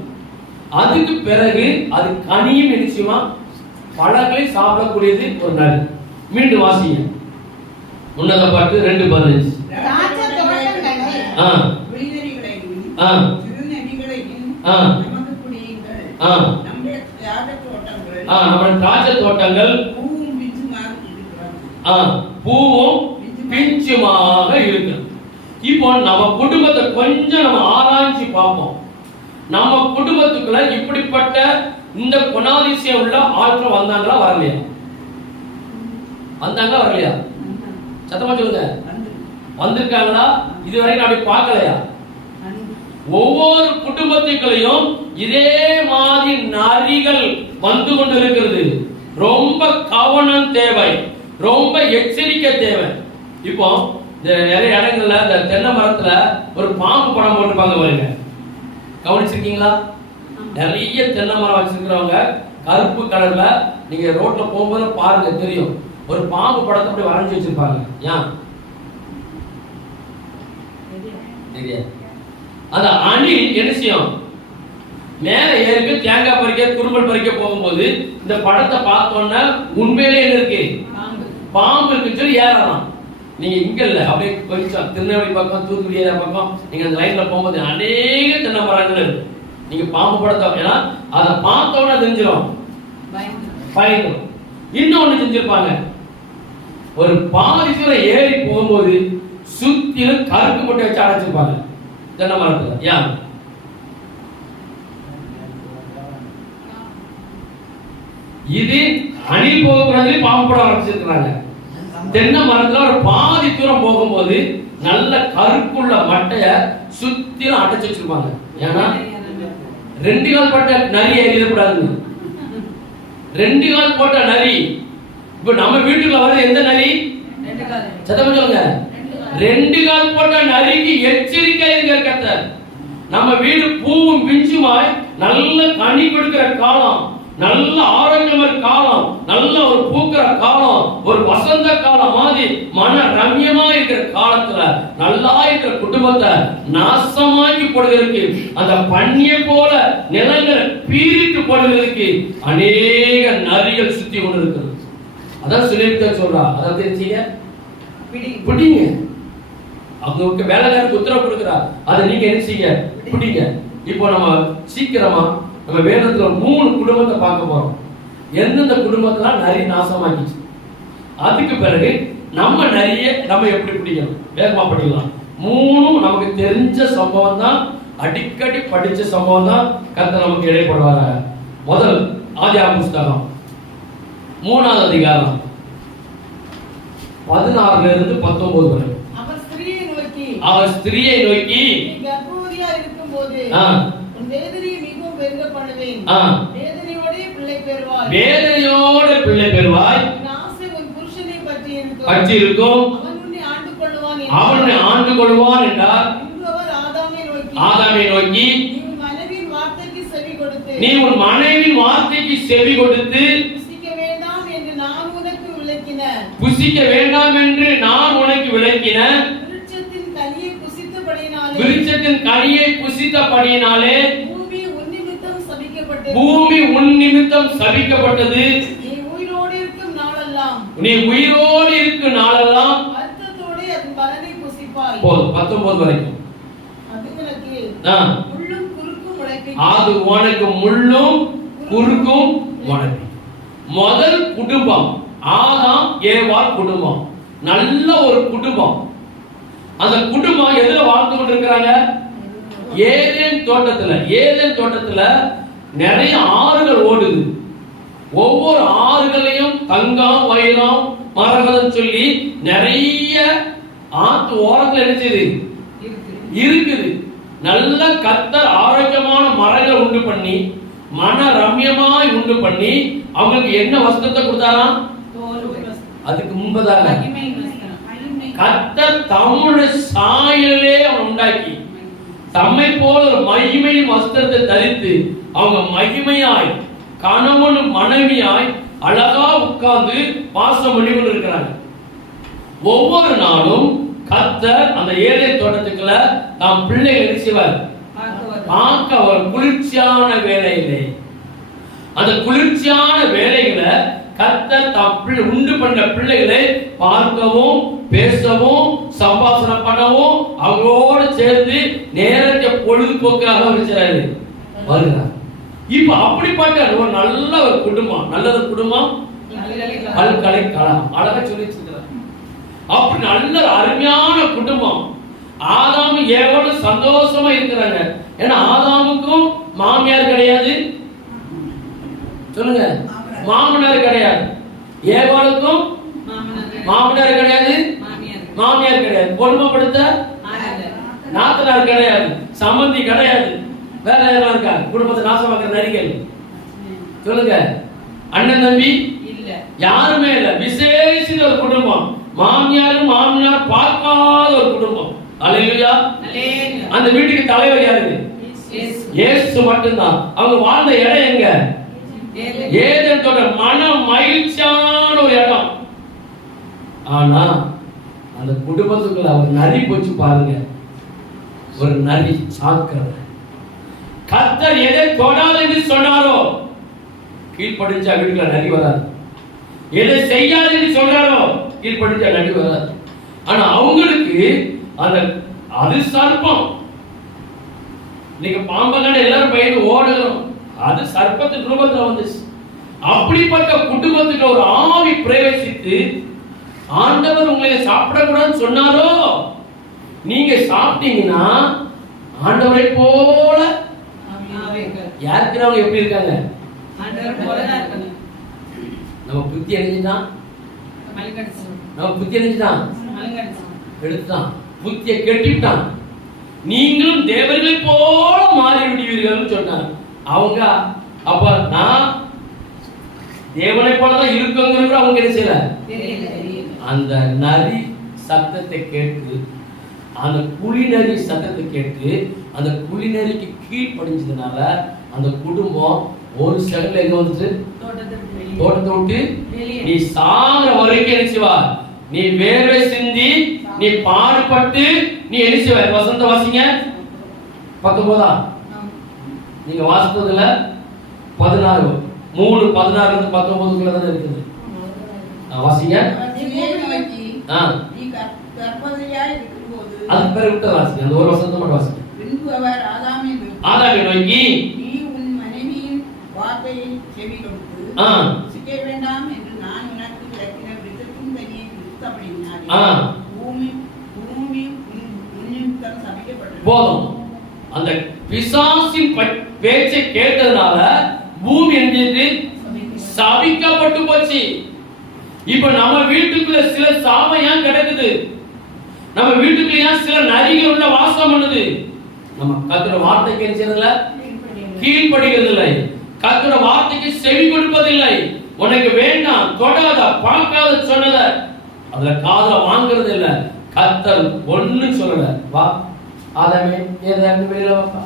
அதுக்கு பிறகு அது கனியும் நிச்சயமா பழங்களை சாப்பிடக்கூடியது ஒரு நரி. மீண்டும் வாசிங்க. உன்னத பாட்டு 2:15. நம்ம திராட்சை தோட்டங்கள் பூவும் பிஞ்சுமாக இருக்கு. இப்போ நம்ம குடும்பத்தை கொஞ்சம் நம்ம ஆராய்ச்சி பார்ப்போம். நம்ம குடும்பத்துக்குள்ள இப்படிப்பட்ட இந்த குணாதிசயம் உள்ள ஆட்கள் வந்தாங்களா வரலையா? வந்தாங்களா வரலையா? சத்தமா சொல்லுங்க. வந்திருக்காங்களா? இதுவரைக்கும் அப்படி பார்க்கலையா? ஒவ்வொரு குடும்பத்துக்குள்ளையும் இதே மாதிரி நரிகள் வந்து கொண்டிருக்கிறது. ரொம்ப கவனம் தேவை, ரொம்ப எச்சரிக்கை தேவை. இப்போ நிறைய இடங்கள்ல இந்த தென்னை மரத்துல ஒரு பாம்பு படம் போட்டுருப்பாங்க பாருங்க, கவனிச்சிருக்கீங்களா? நிறைய தென்னை மரம் வச்சிருக்கிறவங்க கருப்பு கலர்ல நீங்க ரோட்ல போகும்போது பாருங்க தெரியும், ஒரு பாம்பு படத்தை அப்படி வரைஞ்சி வச்சிருப்பாங்க. ஏன் தெரியாது? அந்த அணி என்ன செய்யும்? மேல ஏறி தேங்காய் பறிக்க குறும்பல் பறிக்க போகும்போது இந்த படத்தை பார்த்தோன்னா உண்மையிலே என்ன இருக்கு? பாம்பு இருக்குன்னு சொல்லி ஏறலாம். நீங்க இங்க இல்ல, அப்படியே கொஞ்சம் திருநெல்வேலி பக்கம் தூத்துக்குடி பக்கம் நீங்க அந்த லைன்ல போகும்போது அநேக தென்னை மரங்கள் இருக்கு. நீங்க பாம்பு படத்தை ஏன்னா அதை பார்த்தோன்னா தெரிஞ்சிடும், பயந்துடும். இன்னொன்னு செஞ்சிருப்பாங்க, ஒரு பாதி தூரம் ஏறி போகும்போது சுத்திலும் கருப்பு போட்டு வச்சு அடைச்சிருப்பாங்க தென்னை மரத்துல. ஏன்? இது அணில் போகக்கூடாது, பாம்பு படம் வரைச்சிருக்கிறாங்க. தென்னை மரத்துல ஒரு பாதி தூரம் போகும்போது நல்ல கருப்புள்ள மட்டைய சுத்திலும் அடைச்சு வச்சிருப்பாங்க. ஏன்னா 2 கால் போட்ட நரி ஏறிடக்கூடாதுன்னு. 2 கால் போட்ட நரி இப்ப நம்ம வீட்டுக்குள்ள வருது. எந்த நரி? சத்தமா சொல்லுங்க. 2 கால் போட்ட நரிக்கு எச்சரிக்கை இருக்கிற கர்த்தர். நம்ம வீடு பூவும் பிஞ்சுமாய் நல்ல கனி கொடுக்கிற காலம், நல்ல ஆரோக்கியமான காலம், நல்ல ஒரு பூக்கிற காலம், ஒரு வசந்த காலம் மாதிரி மன ரம்யமா இருக்கிற காலத்துல நல்லா இருக்கிற குடும்பத்தை நாசமாக்கி போடுவதற்கு, அந்த பன்னிய போல நிலங்களை பீரிட்டு போடுவதற்கு அநேக நரிகள் சுத்தி கொண்டு இருக்கிறது. அதான் சுலேமிதா சொல்றா, அதான் தெரிஞ்சீங்க, பிடிங்க. அவங்க வேலைக்காரருக்கு உத்தரவு கொடுக்கிறா, அதை நீங்க என்ன செய்ய? பிடிங்க. இப்போ நம்ம சீக்கிரமா நம்ம வேதத்துல 3 குடும்பத்தை பார்க்க போறோம். எந்தெந்த குடும்பத்தெல்லாம் நரி நாசமாக்கிச்சு, அதுக்கு பிறகு நம்ம நரிய நம்ம எப்படி பிடிக்கணும், வேகமா படிக்கலாம். 3 நமக்கு தெரிஞ்ச சம்பவம் தான், அடிக்கடி படிச்ச சம்பவம் தான். கர்த்தர் நமக்கு இடைப்படுவாங்க. முதல் ஆதியாகம புத்தகம் 3ஆம் அதிகாரம் 16 இருந்து 19 வரை. அவர் ஸ்திரியை நோக்கி கர்ப்பவதியா இருக்கும்போது உன் வேதனையை மிகவும் பெருக பண்ணுவேன், வேதனையோடு பிள்ளை பெறுவாய், ஆசை உன் புருஷனை பற்றி இருக்கும், அவன் உன்னை ஆண்டு கொள்வான் என்றார். அவர் ஆதாமை நோக்கி நீ உன் மனைவியின் வார்த்தைக்கு செவி கொடுத்து புசிக்க வேண்டாம் என்று நான் உனக்கு விளக்கின விருட்சத்தின் கனியை புசித்தபடியினாலே பூமி உன் நிமித்தம் சபிக்கப்பட்டது. நீ உயிரோடு இருக்கும் நாளெல்லாம் அர்த்தத்தோடு அதன் பலனை புசிப்பாய். போதும் 19 வரைக்கும். அது உனக்கு முள்ளும் குறுக்கும் உனக்கு. முதல் குடும்பம் ஆதாம் ஏவாள் குடும்பம், நல்ல ஒரு குடும்பம். அந்த குடும்பம் எதுல வாழ்ந்து கொண்டிருக்கிறாங்க? ஏதேன் தோட்டத்துல. ஏதேன் தோட்டத்துல நிறைய ஆறுகள் ஓடுது. ஒவ்வொரு ஆறுகளையும் தங்கம் வைரம் மரகதம் சொல்லி நிறைய ஆத்து ஓரத்துல நினைச்சது இருக்குது. நல்ல கர்த்தர் ஆரோக்கியமான மரங்களை உண்டு பண்ணி மன ரம்யமாய் உண்டு பண்ணி அவங்களுக்கு என்ன வஸ்திரத்தை கொடுத்தாராம்? அதுக்கு முன்பதாக கர்த்தர் தம்முடைய சாயலே அவன் உண்டாக்கி தம்மை போல ஒரு மகிமை வஸ்திரத்தை தரித்து அவங்க மகிமையாய் கணவன் மனைவியாய் அழகா உட்கார்ந்து பாசம் பண்ணி கொண்டு இருக்கிறாங்க. ஒவ்வொரு நாளும் கர்த்தர் அந்த ஏதேன் தோட்டத்துக்குள்ள தாம் பிள்ளைகளை செய்வார் பார்க்க ஒரு குளிர்ச்சியான வேலையிலே அந்த குளிர்ச்சியான வேலைகளை கர்த்தர் தாம் உண்டு பண்ண பிள்ளைகளை பார்க்கவும் பேசவும் சம்பாஷணை பண்ணவும் அவங்களோடு சேர்ந்து நேரத்தை பொழுதுபோக்காக வச்சாரு வருகிறார். இப்ப அப்படிப்பட்ட ஒரு நல்ல ஒரு குடும்பம், நல்லது குடும்பம் பல்கலைக்கழகம் அழகா சொல்லி வச்சிருக்கிறார். அப்படி நல்ல அருமையான குடும்பம். ஆதாம் ஏவாளும் சந்தோஷமா இருக்கிறாங்க. ஏன்னா ஆதாமுக்கும் மாமியார் கிடையாது, சொல்லுங்க, மாமனார் கிடையாது. ஏவாளுக்கும் மாமனார் கிடையாது, மாமியார் கிடையாது. கொடுமைப்படுத்த நாத்தனார் கிடையாது, சம்பந்தி கிடையாது. வேற யாரும் இருக்கா குடும்பத்தை நாசமாக்குற நரிகள்? சொல்லுங்க. அண்ணன் தம்பி யாருமே இல்ல. விசேஷ ஒரு குடும்பம். மாமியாரும் மாமனார் பார்க்காத ஒரு குடும்பம். அல்லேலூயா. அந்த வீட்டுக்கு தலைவர் யாரு? இயேசு மட்டும்தான். அவங்க வாழ்ந்த இடம் எங்க? ஏதேன் தோட்டம். மன மகிழ்ச்சியான ஒரு இடம். ஆனா அந்த குடும்பத்துக்குள்ள அவர் நரி போச்சு பாருங்க. ஒரு நரி சாக்கிரதை. கர்த்தர் எதை தொடாது என்று சொன்னாரோ கீழ்ப்படிஞ்சா வீட்டுக்குள்ள நரி வராது. எதை செய்யாது என்று சொன்னாரோ கீழ்ப்படிஞ்சா நரி வராது. ஆனா அவங்களுக்கு அந்த அது சர்ப்பம். நீங்க பாம்பங்கன்னு எல்லாரும் பயந்து ஓடுகிறோம். அது சர்ப்பத்து குடும்பத்துல வந்துச்சு. அப்படிப்பட்ட குடும்பத்துக்கு ஒரு ஆவி பிரவேசித்து ஆண்டவர் உங்களை சாப்பிடக்கூடாதுன்னு சொன்னாரோ நீங்க சாப்பிட்டீங்கன்னா ஆண்டவரை போல யாருக்கிறவங்க எப்படி இருக்காங்க? நம்ம புத்தி அணிஞ்சுதான் எடுத்துட்டான், புத்தியை கெட்டிவிட்டான். நீங்களும் தேவர்களை போல மாறி விடுவீர்கள் சொன்னார். அவங்க அப்ப நான் தேவனை போலதான் இருக்குங்கிற அவங்க என்ன செய்யல. அந்த நரி சத்தத்தை கேட்டு, அந்த குளிநரி சத்தத்தை கேட்டு அந்த குளிநரிக்கு கீழ்ப்படிஞ்சதுனால அந்த குடும்பம் ஒரு செகண்ட்ல எங்க வந்துச்சு? தோட்டத்தை விட்டு நீ சாகிற வரைக்கும் நினைச்சுவா. நீ வேர்வை சிந்தி, நீ பாடுபட்டு, நீ நினைச்சுவ. வசந்த வாசிங்க 19 நீங்க வாசித்ததுல 16 3:16 19 தான் இருக்குது. வாசிங்க. அது பேர் விட்டு வாசிங்க. அந்த ஒரு வசனத்தை மட்டும் வாசிங்க. பின்பு அவர் ஆதாமை நோக்கி நீ உன் மனைவியின் வார்த்தையை செவி கொடுத்து சிக்க வேண்டாம் என்று நான் உனக்கு விளக்கின விருத்தத்தின் கனியை விருத்தப்படினாலே பூமி உன்னிமித்தம் சபிக்கப்பட்டது. போதும். அந்த பிசாசின் பேச்சை கேட்டதுனால பூமி என்பது சபிக்கப்பட்டு போச்சு. இப்ப நம்ம வீட்டுக்குள்ள சில சாபம் ஏன் கிடக்குது? நம்ம வீட்டுக்குள்ள ஏன் சில நரிகள் உள்ள வாசம் பண்ணுது? நம்ம கர்த்தருடைய வார்த்தைக்கு என்ன செய்யறதில்ல? கீழ்ப்படிகிறது இல்லை. கர்த்தருடைய வார்த்தைக்கு செவி கொடுப்பதில்லை. உனக்கு வேண்டாம், தொடாத, பார்க்காத சொன்னத அதுல காதுல வாங்குறது இல்ல. கர்த்தர் ஒண்ணு சொல்லல. வா ஆதாமே, ஏதாவது வெளியில வாப்பா,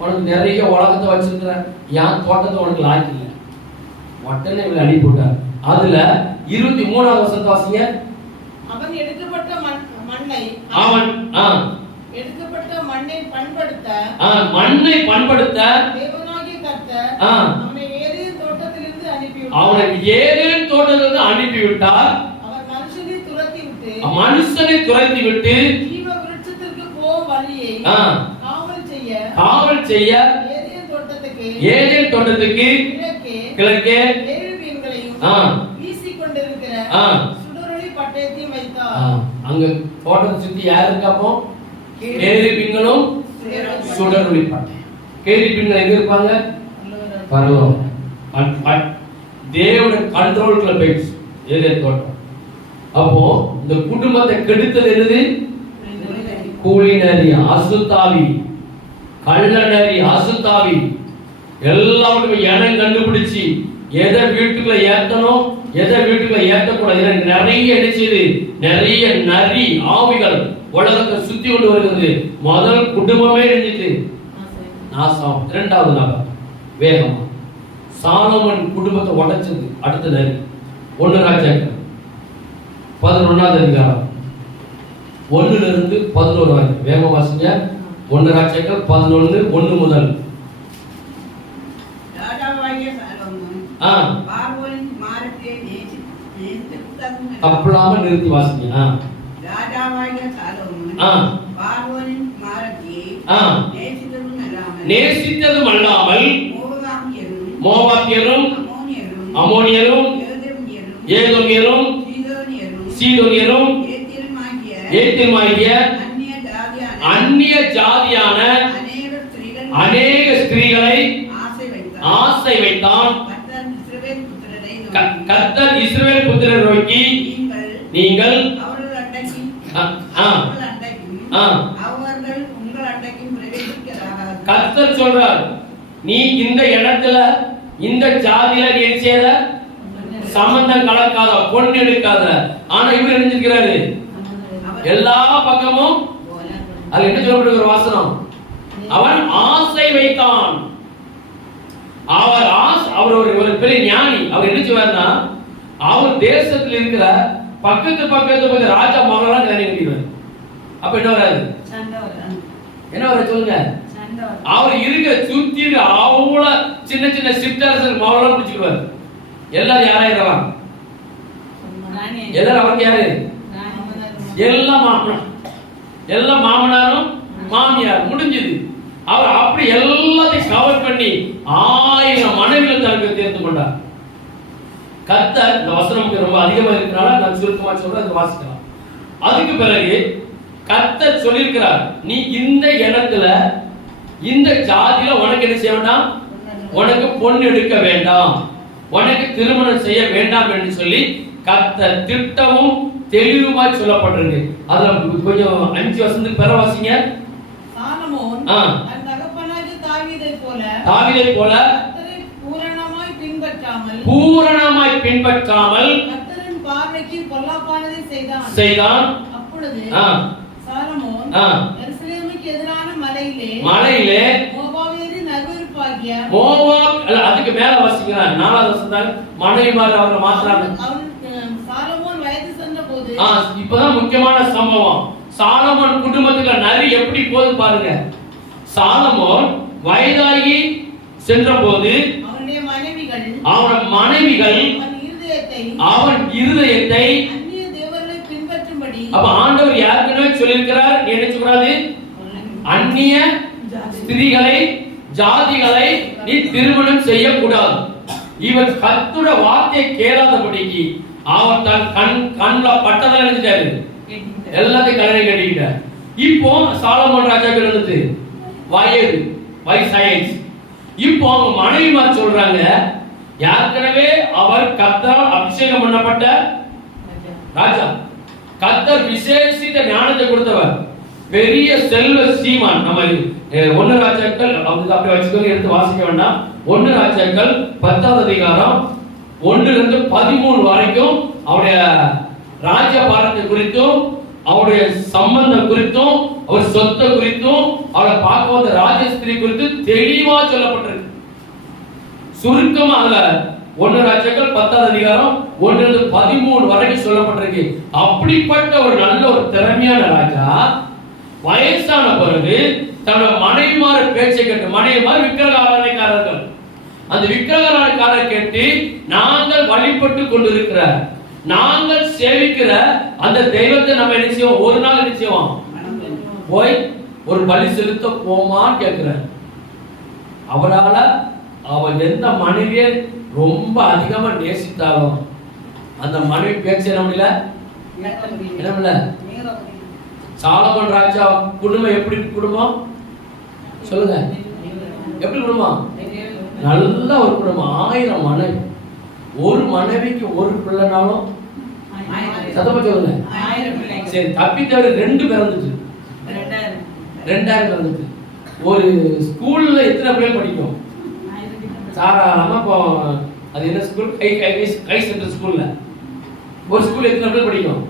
உனக்கு நிறைய உலகத்தை வச்சிருக்கிற, என் தோட்டத்தை உனக்கு லாய்க்கு இல்லை. உடனே இவளை அனுப்பி விட்டார். அதுல 23வது வசனத்தை வாசிங்க. அவன் எடுக்கப்பட்ட மண்ணை பண்படுத்த தேவனாகிய கர்த்தர் அவனை ஏதேன் தோட்டத்திலிருந்து அனுப்பிவிட்டார். அவன் மனுஷனை துரத்திவிட்டு ஜீவ விருட்சத்திற்கு போகும் வழியை காவல் செய்ய ஏதேன் தோட்டத்துக்கு கிழக்கே வீசிக்கொண்டிருக்கிற சுடரொளி பட்டயத்தையும் வைத்தார். அங்க தோட்டத்தை சுத்தி யார் இருக்காப்போ? கேருபீன்களும் சுடரொளி பட்டயம். கேருபீன்கள் எங்க இருப்பாங்க? பரலோகம். தேவனுடைய கண்ட்ரோலுக்குள்ள போயிடுச்சு ஏதேன் தோட்டம். அப்போ இந்த குடும்பத்தை கெடுத்தது என்னது? கூலினரி, அசுத்தாவி, கள்ளநரி, அசுத்தாவி எல்லாருமே இடம் கண்டுபிடிச்சு எதை வீட்டுக்குள்ள ஏத்தணும் எதை வீட்டுக்குள்ள ஏத்தக்கூடாது. எனக்கு நிறைய நினைச்சது, நிறைய நரி ஆவிகள் உலகத்தை சுத்தி கொண்டு வருகிறது. முதல் குடும்பமே நினைச்சிட்டு நாசம். இரண்டாவது நபர் வேகமா சாலமன் குடும்பத்தை உடைச்சது அடுத்த நரி. 1 ராஜாக்கள் 11வது அதிகாரம் 1 - 11 வரைக்கும் வேகமா வாசிங்க. 1 ராஜாக்கள் 11:1 முதல். ராஜாவாகிய சாலொமோன் பார்வோனின் குமாரத்தியை நேசித்ததும் அப்பளாம நிறுத்தி வாசிங்க. ராஜாவாகிய சாலொமோன் பார்வோனின் குமாரத்தியை நேசித்ததும் அல்லாமல் மோவாபியரும் அம்மோனியரும் ஏதோமியரும் சீதோனியரும் ஏத்தியருமாகிய அந்நிய ஜாதியான அநேக ஸ்திரீகளை ஆசை வைத்தான். கர்த்தர் இஸ்ரவேல் புத்திரரை நோக்கி, நீங்கள் கர்த்தர் சொல்றார், நீ இந்த இடத்துல இந்த ஜாதியில நீ செய்த சம்பந்தம் கலக்காத, பொண்ணு எடுக்காத. ஆனா இவர் நினைச்சிருக்கிறாரு எல்லா பக்கமும். அது என்ன சொல்லப்படுகிற ஒரு வாசனம், அவன் ஆசை வைத்தான். அவர் ஒரு பெரிய ஞானி. அவர் என்ன செய்வார்னா, அவர் தேசத்தில் இருக்கிற பக்கத்து ராஜா மகளெல்லாம் கல்யாணம் கட்டிடுவார். அப்ப என்ன வராது? என்ன வர சொல்லுங்க. அவர் இருக்கிற சுத்தி அவ்வளவு சின்ன சின்ன சிற்றரசர் மகளெல்லாம் பிடிச்சிடுவார். எல்லாரும் யாராயிரலாம்? எல்லாரும் அவருக்கு யாரு? எல்லா மாமனாரும் மாமியார் முடிஞ்சது. அவர் அப்படி எல்லாத்தையும் கவர் பண்ணி 1000 மனைவிகளை தனக்கு தேர்ந்து கொண்டார். கர்த்தர், இந்த வசனம் ரொம்ப அதிகமா இருக்கிறனால நான் சுருக்கமா சொல்றேன், அதை வாசிக்கலாம். அதுக்கு பிறகு கர்த்தர் சொல்லியிருக்கிறார், நீ இந்த இடத்துல இந்த ஜாதியில உனக்கு என்ன செய்ய வேண்டாம், உனக்கு பொண்ணு எடுக்க வேண்டாம், உனக்கு திருமணம் செய்ய வேண்டாம் என்று சொல்லி கர்த்தர் திட்டமும் தெளிவுமாய் சொல்லப்பட்டிருக்கு. அதுல கொஞ்சம் 5 வசனத்துக்கு பிற வாசிங்க. சாலமோன் தன் தகப்பனாகிய தாவீதைப் போல கர்த்தரை பூரணமாய் பின்பற்றாமல் கர்த்தரின் பார்வைக்கு பொல்லாப்பானதை செய்தான். அப்பொழுது சாலமோன் எருசலேமுக்கு எதிரான மலையிலே மோவாபியரின் நகருப்பாகிய அதுக்கு மேல வாசிங்க. 4வது வசனம் மனைவிமார் அவரை மாத்துறாங்க. சாலமோன் வயது சென்றபோது, இப்பதான் முக்கியமான சம்பவம். சாலமோன் குடும்பத்துக்கு நரி எப்படி போது பாருங்க. சாலமோன் வயதாகி சென்றபோது அவன் மனைவிகள் அவன் இருதயத்தை அந்நிய தேவர்களை பின்பற்றும்படி, அப்ப ஆண்டவர் யாருக்குமே சொல்லியிருக்கிறார், நீ என்ன கூடாது, அந்நிய ஸ்திரீகளை ஜாதிகளை நீ திருமணம் செய்யக்கூடாது. இவன் கர்த்தருடைய வார்த்தையை கேளாதபடிக்கு அவர் தன் கண்ல பட்டதை நினைச்சிட்டாரு, எல்லாத்தையும் கல்யாணம் கட்டிக்கிட்டார். இப்போ சாலமோன் ராஜாக்கள் இருந்து வயசாயிடுச்சு. இப்போ அவங்க மனைவிமார் சொல்றாங்க, ஏற்கனவே அவர் கர்த்தரால் அபிஷேகம் பண்ணப்பட்ட ராஜா, கர்த்தர் விசேஷித்த ஞானத்தை கொடுத்தவர், பெரிய செல்வ சீமான். நம்ம 1 ராஜாக்கள் அப்படி வச்சுக்கோங்க, எடுத்து வாசிக்க வேண்டாம். 1 ராஜாக்கள் 10வது அதிகாரம் 1 - 13 வரைக்கும் அவருடைய ராஜபாரத்தை குறித்தும் அவருடைய சம்பந்தம் குறித்தும் அவர் சொத்தை குறித்தும் அவரை பார்க்க வந்த ராஜஸ்திரி குறித்து தெளிவா சொல்லப்பட்டிருக்கு. சுருக்கமாக 1 ராஜாக்கள் 10வது அதிகாரம் 1 - 13 வரைக்கும் சொல்லப்பட்டிருக்கு. அப்படிப்பட்ட ஒரு நல்ல ஒரு திறமையான ராஜா வயசான பிறகு தன்னோட மனைவிமார் பேச்சை கேட்டு, மனைவிமார் விக்கிரக ஆராதனைக்காரர்கள், அந்த விக்கிரக ஆராதனைக்காரரை கேட்டு, நாங்கள் வழிபட்டு கொண்டிருக்கிற, நாங்கள் சேவிக்கிற அந்த தெய்வத்தை நம்ம என்ன செய்வோம், ஒரு நாள் என்ன செய்வோம், போய் ஒரு பலி செலுத்த போமான்னு கேட்கிறார். அவரால அவன் எந்த மனைவியை ரொம்ப அதிகமா நேசித்தாலும் அந்த மனைவி பேச்ச என்ன முடியல. சாலமோன் ராஜா குடும்பம் எப்படி குடும்பம் சொல்லுங்க, எப்படி குடும்பம்? நல்ல ஒரு குடும்பம், 1000 மனைவி. ஒரு மனைவிக்கு ஒரு பிள்ளைனாலும் சத்தமா சொல்லுங்க. சரி, தப்பி தவிர 2 பிறந்துச்சு, 2000 பிறந்துச்சு. ஒரு ஸ்கூல்ல எத்தனை பிள்ளைகள் படிக்கும்? சாதாரணமா இப்போ அது என்ன ஸ்கூல்? கை சென்டர் ஸ்கூல்ல ஒரு ஸ்கூல்ல எத்தனை பிள்ளைகள் படிக்கும்?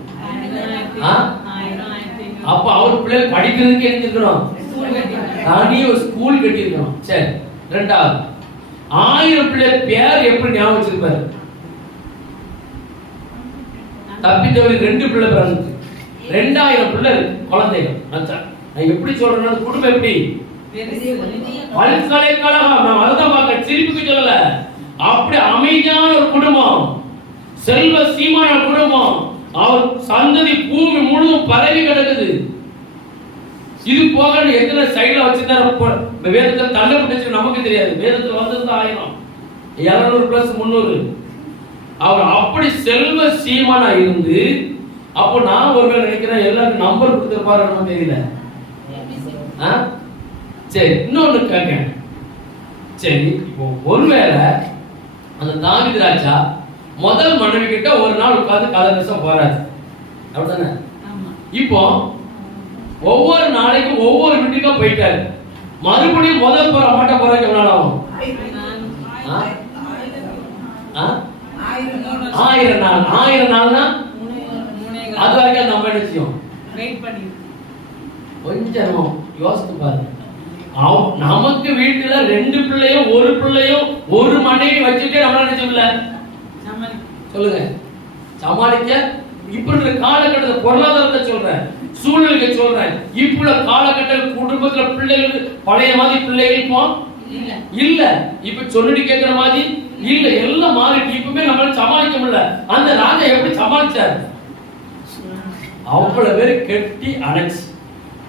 அப்ப அவர் பிள்ளைகள் படிக்கிறதுக்கு என்ன இருக்கணும்? தனி ஒரு ஸ்கூல் கட்டி இருக்கணும். சரி, 2வது 1000 பிள்ளை பேர் எப்படி ஞாபகம் வச்சிருப்பாரு? தப்பி தவறி 2 பிள்ளை பிறந்துச்சு, 2000 பிள்ளை குழந்தைகள். நான் எப்படி சொல்றேன்னா குடும்பம் எப்படி பல்கலைக்கழகம், நான் அதுதான் பார்க்க சிரிப்புக்கு சொல்லல, அப்படி அமைதியான ஒரு குடும்பம், செல்வ சீமான குடும்பம். அவர் சந்ததி பூமி முழுவதும் பரவி கிடக்குது. இது போக எத்தனை சைடுல வச்சிருந்தாரு வேதத்துல தள்ளப்பட்டு நமக்கு தெரியாது. வேதத்துல வந்தது 1000, 200 பிளஸ் 300. அவர் அப்படி செல்வ சீமானா இருந்து, அப்போ நான் ஒருவேளை நினைக்கிறேன் எல்லாரும் நம்பர் கொடுத்திருப்பாரு தெரியல. சரி, இன்னொன்னு கேட்க. சரி, இப்போ ஒருவேளை அந்த தாவீது ராஜா முதல் மனைவி கிட்ட ஒரு நாள் உட்கார்ந்து கதை பேச போறாரு, அப்படித்தானே? இப்போ ஒவ்வொரு நாளைக்கும் ஒவ்வொரு வீட்டுக்கும் போயிட்டாரு. மறுபடியும் முதல் போற மாட்ட போறதுக்கு எவ்வளவு நாள் ஆகும்? 1000 நாள். 1000 நாள்னா அது வரைக்கும் நம்ம என்ன செய்யும்? கொஞ்சம் யோசித்து பாருங்க. நமக்கு வீட்டுல 2 பிள்ளையும் 1 பிள்ளையும் 1 மனைவி வச்சுட்டே நம்மளால என்ன செய்யல சொல்லுங்க சமாளிக்க. இப்படி காலகட்டத்தை பொருளாதாரத்தை சொல்றேன், சூழ்நிலைக்கு சொல்றேன். இப்ப காலகட்ட குடும்பத்துல பிள்ளைகள் பழைய மாதிரி பிள்ளைகள் இப்போ இல்ல, இப்ப சொல்லிட்டு கேட்கிற மாதிரி இல்ல, எல்லாம் மாறிட்டு. இப்பவுமே நம்மளால சமாளிக்க முடியல. அந்த ராஜா எப்படி சமாளிச்சாரு? அவ்வளவு பேர் கெட்டி அணைச்சு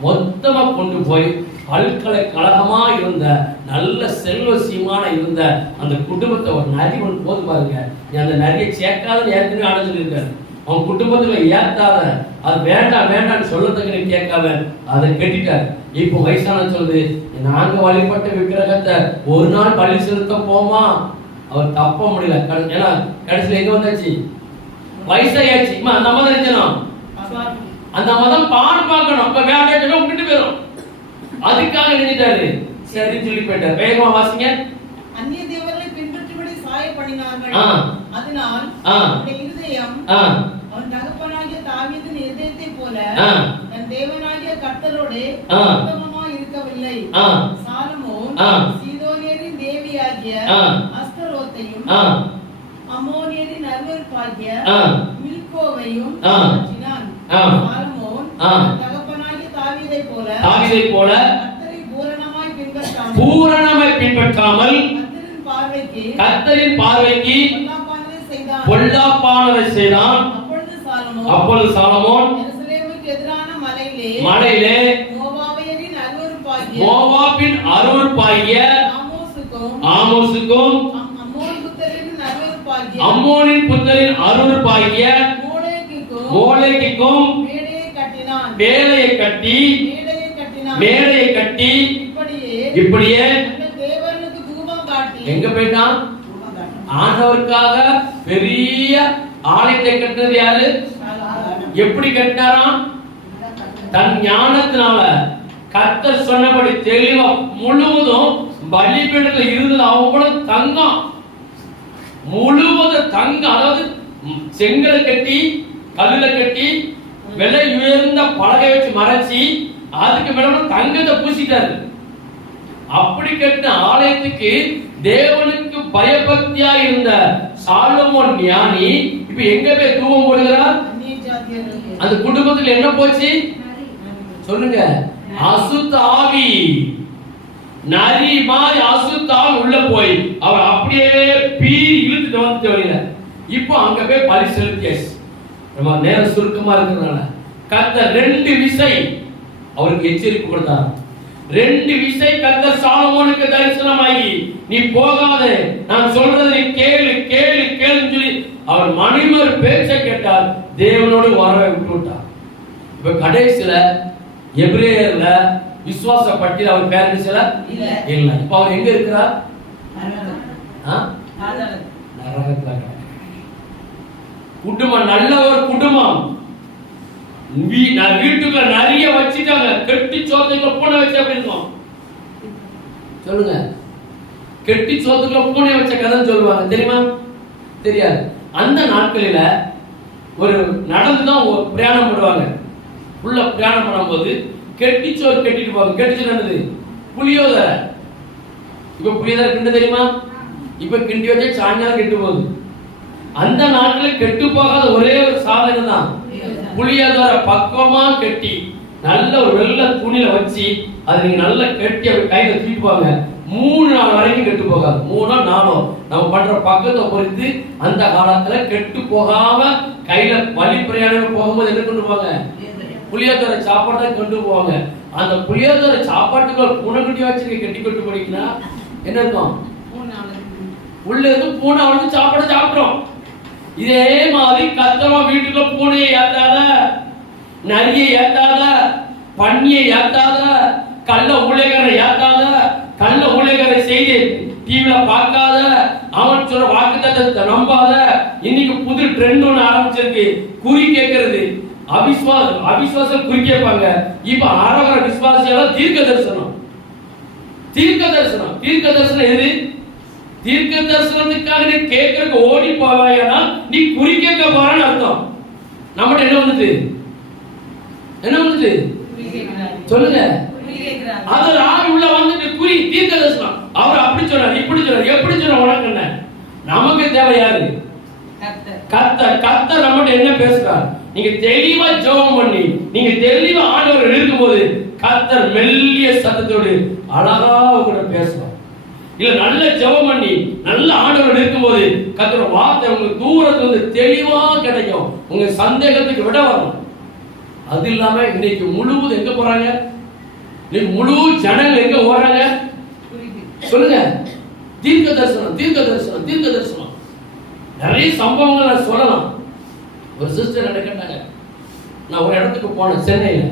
மொத்தமா கொண்டு போய் பல்கலைக்கழகமா இருந்த நல்ல செல்வ சீமான இருந்த அந்த குடும்பத்தை ஒரு நரி ஒன்று போது பாருங்க. அந்த நரியை சேர்க்காத ஏற்கனவே அணைஞ்சு இருக்காரு. அவன் குடும்பத்துல ஏத்தாத, அது வேண்டாம் வேண்டாம்னு சொல்லத்துக்கு கேட்காம அதை கெட்டிட்டாரு. இப்போ வயசான சொல்லுது, நாங்க வழிபட்ட விக்கிரகத்தை ஒரு நாள் பலி செலுத்த போமா? அவர் தப்ப முடியல. ஏன்னா கடைசியில எங்க வந்தாச்சு? வயசாயாச்சு. அந்த அம்மா தான் நினைச்சணும், அந்த அம்மா தான் பாடு பார்க்கணும். இப்ப வேண்டாம் சொல்ல விட்டுட்டு போயிடும். அதுக்காக நினைச்சாரு, சரி சொல்லி போயிட்டார். வேகமா வாசிங்க. அந்நிய தேவர்களை பின்பற்றும்படி சாய பண்ணினார்கள். அதனால் அவருடைய இருதயம் அவன் தகப்பனாகிய தாவீதின் இருதயத்தை போல தன் தேவனாகிய கர்த்தரோடு உத்தமமாய் இருக்கவில்லை. சாலமோன் சீதோனியரின் தேவியாகிய அஸ்தரோத்தையும் அம்மோனியரின் அருவருப்பாகிய மில்கோவையும் மாற்றினான். சாலமோன் தகப்பனாகிய தாவீதை போல பூரணமாய் பின்பற்றாமல் கர்த்தரின் பார்வைக்கு பொல்லாப்பானதை செய்தான். அப்பொழுது சாலமோன் எதிரான மலையிலே மோவாபின் அருவருப்பாகிய ஆமோசுக்கும் அம்மோனின் புத்தரின் அருவருப்பாகிய மோளேக்குக்கும் மேடையை கட்டி இப்படியே எங்க போயிட்டான்? ஆண்டவருக்காக பெரிய ஆலயத்தை கட்டினது யாரு? எப்படி கட்டினாராம்? தன் ஞானத்தினால கர்த்தர் சொன்னபடி தெளிவா முழுவதும் பலிபீடத்தில் இருந்தது. அவ்வளவு தங்கம், முழுவதும் தங்கம். அதாவது செங்கலை கட்டி கல்லுல கட்டி விலை உயர்ந்த பலகை வச்சு மறைச்சி அதுக்கு மேல தங்கத்தை பூசிட்டாரு. அப்படி கட்டின ஆலயத்துக்கு தேவனுக்கு பயபக்தியா இருந்த சாலமோன் ஞானி இப்ப எங்க போய் தூவம் போடுகிறார்? அந்த குடும்பத்தில் என்ன போச்சு சொல்லுங்க? அசுத்த ஆவி, நரி மாதிரி அசுத்த ஆவி உள்ள போய் அவர் அப்படியே பீறி இழுத்துட்டு வந்து வெளியில. இப்போ அங்க போய் பலி செலுத்தியாச்சு. நம்ம நேரம் சுருக்கமா இருக்கிறதுனால கர்த்தர் 2 விசை அவருக்கு எச்சரிப்பு கொடுத்தார். 2 விசை கர்த்தர் சாலமோனுக்கு தரிசனமாகி, நீ போகாதே, நான் சொல்றதை நீ கேளு கேளு கேளுன்னு சொல்லி அவர் மணிமர் பேச்சை கேட்டார். தேவனோடு வரவை விட்டு விட்டார். இப்ப கடைசியில எபிரேயர்ல விசுவாச பட்டியல் அவர் பேர் இல்ல. இப்ப அவர் எங்க இருக்கிறார்? நரகத்துல. குடும்பம் நல்ல ஒரு குடும்பம். வீட்டுக்குள்ள நிறைய வச்சுட்டாங்க, கெட்டி சோத்துக்குள்ள பூனை வச்ச அப்படி இருக்கும். சொல்லுங்க, கெட்டி சோத்துக்குள்ள பூனை வச்ச கதை சொல்லுவாங்க தெரியுமா? தெரியாது. அந்த நாட்களில ஒரு நடந்துதான் பிரயாணம் பண்ணுவாங்க. உள்ள பிரயாணம் பண்ணும்போது கெட்டிச்சோறு கட்டிட்டு போவாங்க. கெட்டிச்சோறு என்னது? புளியோதரை. இப்ப புளியோதரை கிண்ட தெரியுமா? இப்ப கிண்டி வச்சா சாயங்காலம் கெட்டு போகுது. அந்த நாட்டுல கெட்டு போகாத ஒரே ஒரு சாதனம் தான் புளியோதரை. பக்குவமா கெட்டி நல்ல ஒரு வெள்ளை துணியில வச்சு அதை நீங்க நல்லா கெட்டி அப்படி கையில தூக்கிப்பாங்க. 3 நாள் வரைக்கும் கெட்டு போகாது. 3 நாளோ நம்ம பண்ற பக்கத்தை பொறுத்து அந்த காலத்துல கெட்டு போகாம கையில வழி பிரயாணம் போகும்போது என்ன கொண்டு போவாங்க? புளியோதரை சாப்பாடு கொண்டு போவாங்க. அந்த புளியோதரை சாப்பாட்டுக்கு பூனைக்குட்டி வச்சிருக்க கெட்டி கொண்டு போனீங்கன்னா என்ன இருக்கும்? உள்ள இருந்து பூனை வந்து சாப்பாடு சாப்பிடுறோம். இதே மாதிரி கத்தமா வீட்டுக்குள்ள பூனையை ஏத்தாத, நரியை ஏத்தாத, பன்னியை ஏத்தாத, கள்ள ஊழியக்காரரை ஏத்தாத, கள்ள ஊழியக்காரரை செய்தி டிவில பார்க்காத, அவன் சொல்ற வாக்குத்தத்தத்தை நம்பாத. இன்னைக்கு புது ட்ரெண்ட் ஒன்று ஆரம்பிச்சிருக்கு, குறி கேட்கறது. அவிசுவாசம் குறி கேட்பாங்க. இப்ப ஆரோக்கிய விசுவாசியால தீர்க்க தரிசனம். தீர்க்க தரிசனம், தீர்க்க தரிசனம் எது? தீர்க்க தரிசனத்துக்காக நீ கேட்கறதுக்கு ஓடி போவாயனா நீ குறி கேட்க போறான்னு அர்த்தம். நம்மகிட்ட என்ன வந்துச்சு? என்ன வந்துச்சு சொல்லுங்க. அது ஆள் உள்ள வந்துட்டு குறி தீர்க்க தரிசனம். அவர் அப்படி சொன்னார், இப்படி சொன்னார், எப்படி சொன்ன உனக்கு என்ன? நமக்கு தேவை யாரு? கர்த்தர். கர்த்தர் நம்மகிட்ட என்ன பேசுறார்? நீங்க தெளிவா ஜெபம் பண்ணி நீங்க தெளிவா ஆண்டவர் இருக்கும்போது கர்த்தர் மெல்லிய சத்தத்தோடு அழகா உங்களோட பேசுவார். இல்ல நல்ல ஜெபம் பண்ணி நல்ல ஆண்டவர் இருக்கும்போது கர்த்தரோட வார்த்தை உங்களுக்கு தூரத்துல இருந்து தெளிவா கிடைக்கும். உங்க சந்தேகத்துக்கு விட வரும். அது இல்லாம இன்னைக்கு முழுவதும் எங்க போறாங்க? இன்னைக்கு முழு ஜனங்கள் எங்க ஓடுறாங்க? சொல்லுங்க. தீர்க்க தரிசனம், தீர்க்க தரிசனம், தீர்க்க தரிசனம். நிறைய சம்பவங்கள் நான் சொல்லலாம். ஒரு சிஸ்டர் என்ன கேட்டாங்க, நான் ஒரு இடத்துக்கு போனேன், சென்னையில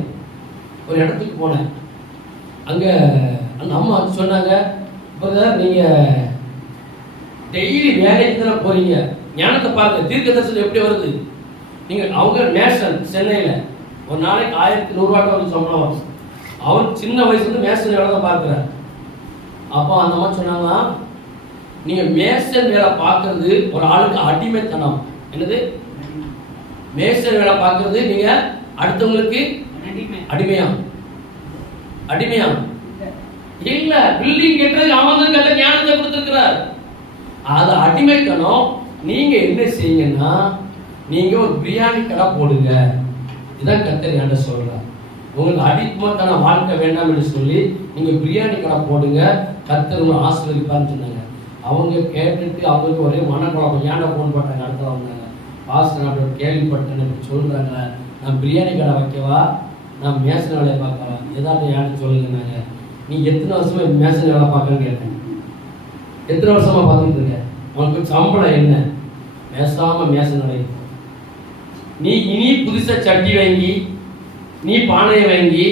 ஒரு இடத்துக்கு போனேன். அங்க அந்த அம்மா சொன்னாங்க, பிரதர் நீங்க டெய்லி வேலைக்கு தானே போறீங்க, ஞானத்தை பாருங்க, தீர்க்க தரிசனம் எப்படி வருது? நீங்க அவங்க மேசன் சென்னையில ஒரு நாளைக்கு 1100 ரூபாய் சம்பளம் வரும். அவர் சின்ன வயசுல இருந்து மேசன் வேலை தான் பார்க்கிறார். அப்போ அந்த அம்மா சொன்னாங்க, நீங்க மேசன் வேலை பார்க்கறது ஒரு ஆளுக்கு அடிமைத்தனம். என்னது? மேசன் வேலை பார்க்கறது நீங்க அடுத்தவங்களுக்கு அடிமையா? அடிமையா இல்ல. பில்டிங் கட்டுறது அவன் தான் கட்ட ஞானத்தை கொடுத்திருக்கிறார். அது அடிமைத்தனம். நீங்க என்ன செய்யுங்கன்னா நீங்க ஒரு பிரியாணி கடை போடுங்க. இதான் கர்த்தர் என்கிட்ட சொல்றார். உங்களுக்கு அடிமைத்தன வாழ்க்கை வேண்டாம் என்று சொல்லி நீங்க பிரியாணி கடை போடுங்க, கர்த்தர் உங்களை ஆசீர்வதிப்பார்னு சொன்னாங்க. அவங்க கேட்டுட்டு அவங்களுக்கு ஒரே மனக்குழப்பம். ஏன்டா போன் போட்டாங்க? அடுத்த வந்தாங்க, பாஸ்டர் அப்படி கேள்விப்பட்டேன்னு இப்படி சொல்றாங்க, நான் பிரியாணி கடை வைக்கவா, நான் மேசன் வேலையை பார்க்கவா, ஏதாவது ஏன்னு சொல்லுங்க. நீ எத்தனை வருஷமா மேசன் வேலை பார்க்கன்னு கேட்டேன். எத்தனை வருஷமா பார்த்துட்டு இருக்க? உனக்கு சம்பளம் என்ன? பேசாம மேசன் வேலை. நீ இனி புதுசா சட்டி வாங்கி நீ பானையை வாங்கி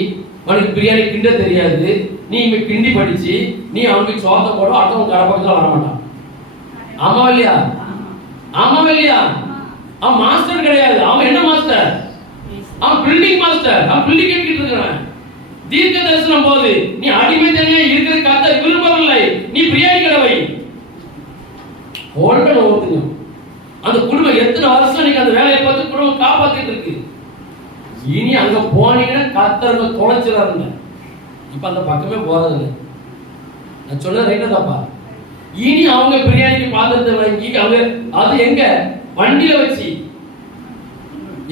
உனக்கு பிரியாணி கிண்ட தெரியாது, நீ இங்க கிண்டி படிச்சு நீ அவனுக்கு சோத்தை போட அடுத்தவங்க கடை பக்கத்துல வரமாட்டான். ஆமா இல்லையா? ஆமா இல்லையா? அவன் மாஸ்டர் கிடையாது. அவன் என்ன மாஸ்டர்? அவன் பில்டிங் மாஸ்டர். அவன் பில்டிங் கட்டிட்டு இருக்கான். தீர்க்க தரிசனம் போது நீ அடிமைத்தனே இருக்கிற கர்த்தர் விரும்பவில்லை. நீ பிரியாணி கடை வை. ஓடுங்க. அந்த குடும்பம் எத்தனை வருஷம் நீங்க அந்த வேலையை பார்த்து குடும்பம் காப்பாத்திட்டு இருக்கு. இனி அங்க போனீங்கன்னா கர்த்தருங்க தொலைச்சிடாருங்க. இப்ப அந்த பக்கமே போறதில்லை. நான் சொன்னது ரைட்டா தப்பா? இனி அவங்க பிரியாணிக்கு பாத்திரத்தை வாங்கி அவங்க அது எங்க வண்டியில வச்சு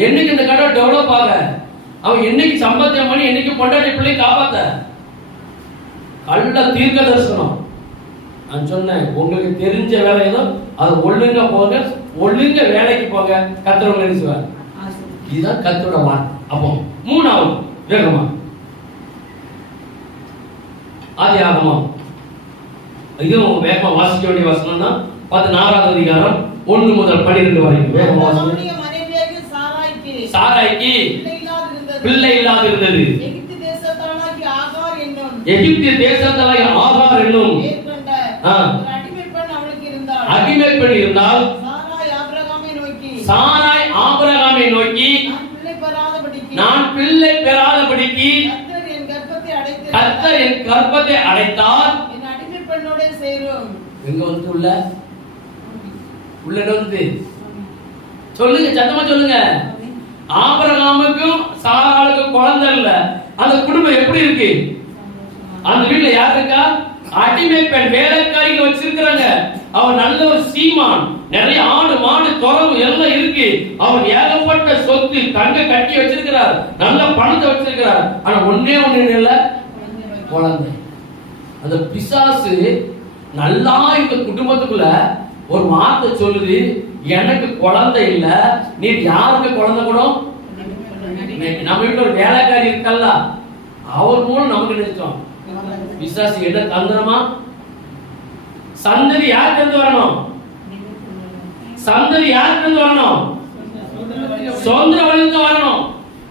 என்னைக்கு இந்த கடை டெவலப் ஆக, அவன் என்னைக்கு சம்பாத்தியம் பண்ணி என்னைக்கு பொண்டாட்டி பிள்ளை காப்பாத்த. கள்ள தீர்க்க தரிசனம். நான் சொன்னேன், உங்களுக்கு தெரிஞ்ச வேலை ஏதோ அது ஒழுங்கா போங்க, ஒழுங்க வேலைக்கு போங்க, கர்த்தர் உங்களை செய்வார். இதுதான் கர்த்தரோட வார்த்தை. அப்போ மூணாவது வேகமா ஆதியாகமம். இதுவும் வேகமா வாசிக்க வேண்டிய வசனம்னா 16வது அதிகாரம் 1 முதல் 12 வரைக்கும் வேகமா வாசிக்க. சாராய்க்கு பிள்ளை இல்லாது இருந்தது. எகிப்து தேசத்தானாகிய ஆகார் என்னும் அடிமை பெண் இருந்தால் சாராய் பிள்ளை பெறாதபடிக்கு கர்த்தர் என் கர்ப்பத்தை அடைத்து கர்த்தர் என் கர்ப்பத்தை அடைத்தார். என் அடிமை பெண்ணோட சேரும். எங்க வந்து உள்ள வந்து சொல்லுங்க, சத்தமா சொல்லுங்க. ஆபிரகாமுக்கும் சாராளுக்கும் குழந்தை இல்ல. அந்த குடும்பம் எப்படி இருக்கு? அந்த வீட்டுல யார் இருக்கா? அடிமை பெண் வேலைக்காரிகள் வச்சிருக்கிறாங்க. அவன் நல்ல ஒரு சீமான், நிறைய ஆடு மாடு துறவு எல்லாம் இருக்கு. அவன் ஏகப்பட்ட சொத்து தங்க கட்டி வச்சிருக்கிறார், நல்ல பணத்தை வச்சிருக்கிறார். ஆனா ஒண்ணே இல்ல, குழந்தை. அந்த பிசாசு நல்லா இந்த குடும்பத்துக்குள்ள ஒரு வார்த்தை சொல்லுது, எனக்கு குழந்தை இல்ல, நீ யாருக்கு குழந்தை கூட? நம்ம வீட்டுல ஒரு வேலைக்காரி இருக்கல்ல, அவர் மூலம் நமக்கு நினைச்சோம். பிசாசு என்ன தந்திரமா? சந்ததி யாருக்கு இருந்து வரணும்? சந்ததி யாருக்கு இருந்து வரணும்? சொந்த வழிந்து வரணும்.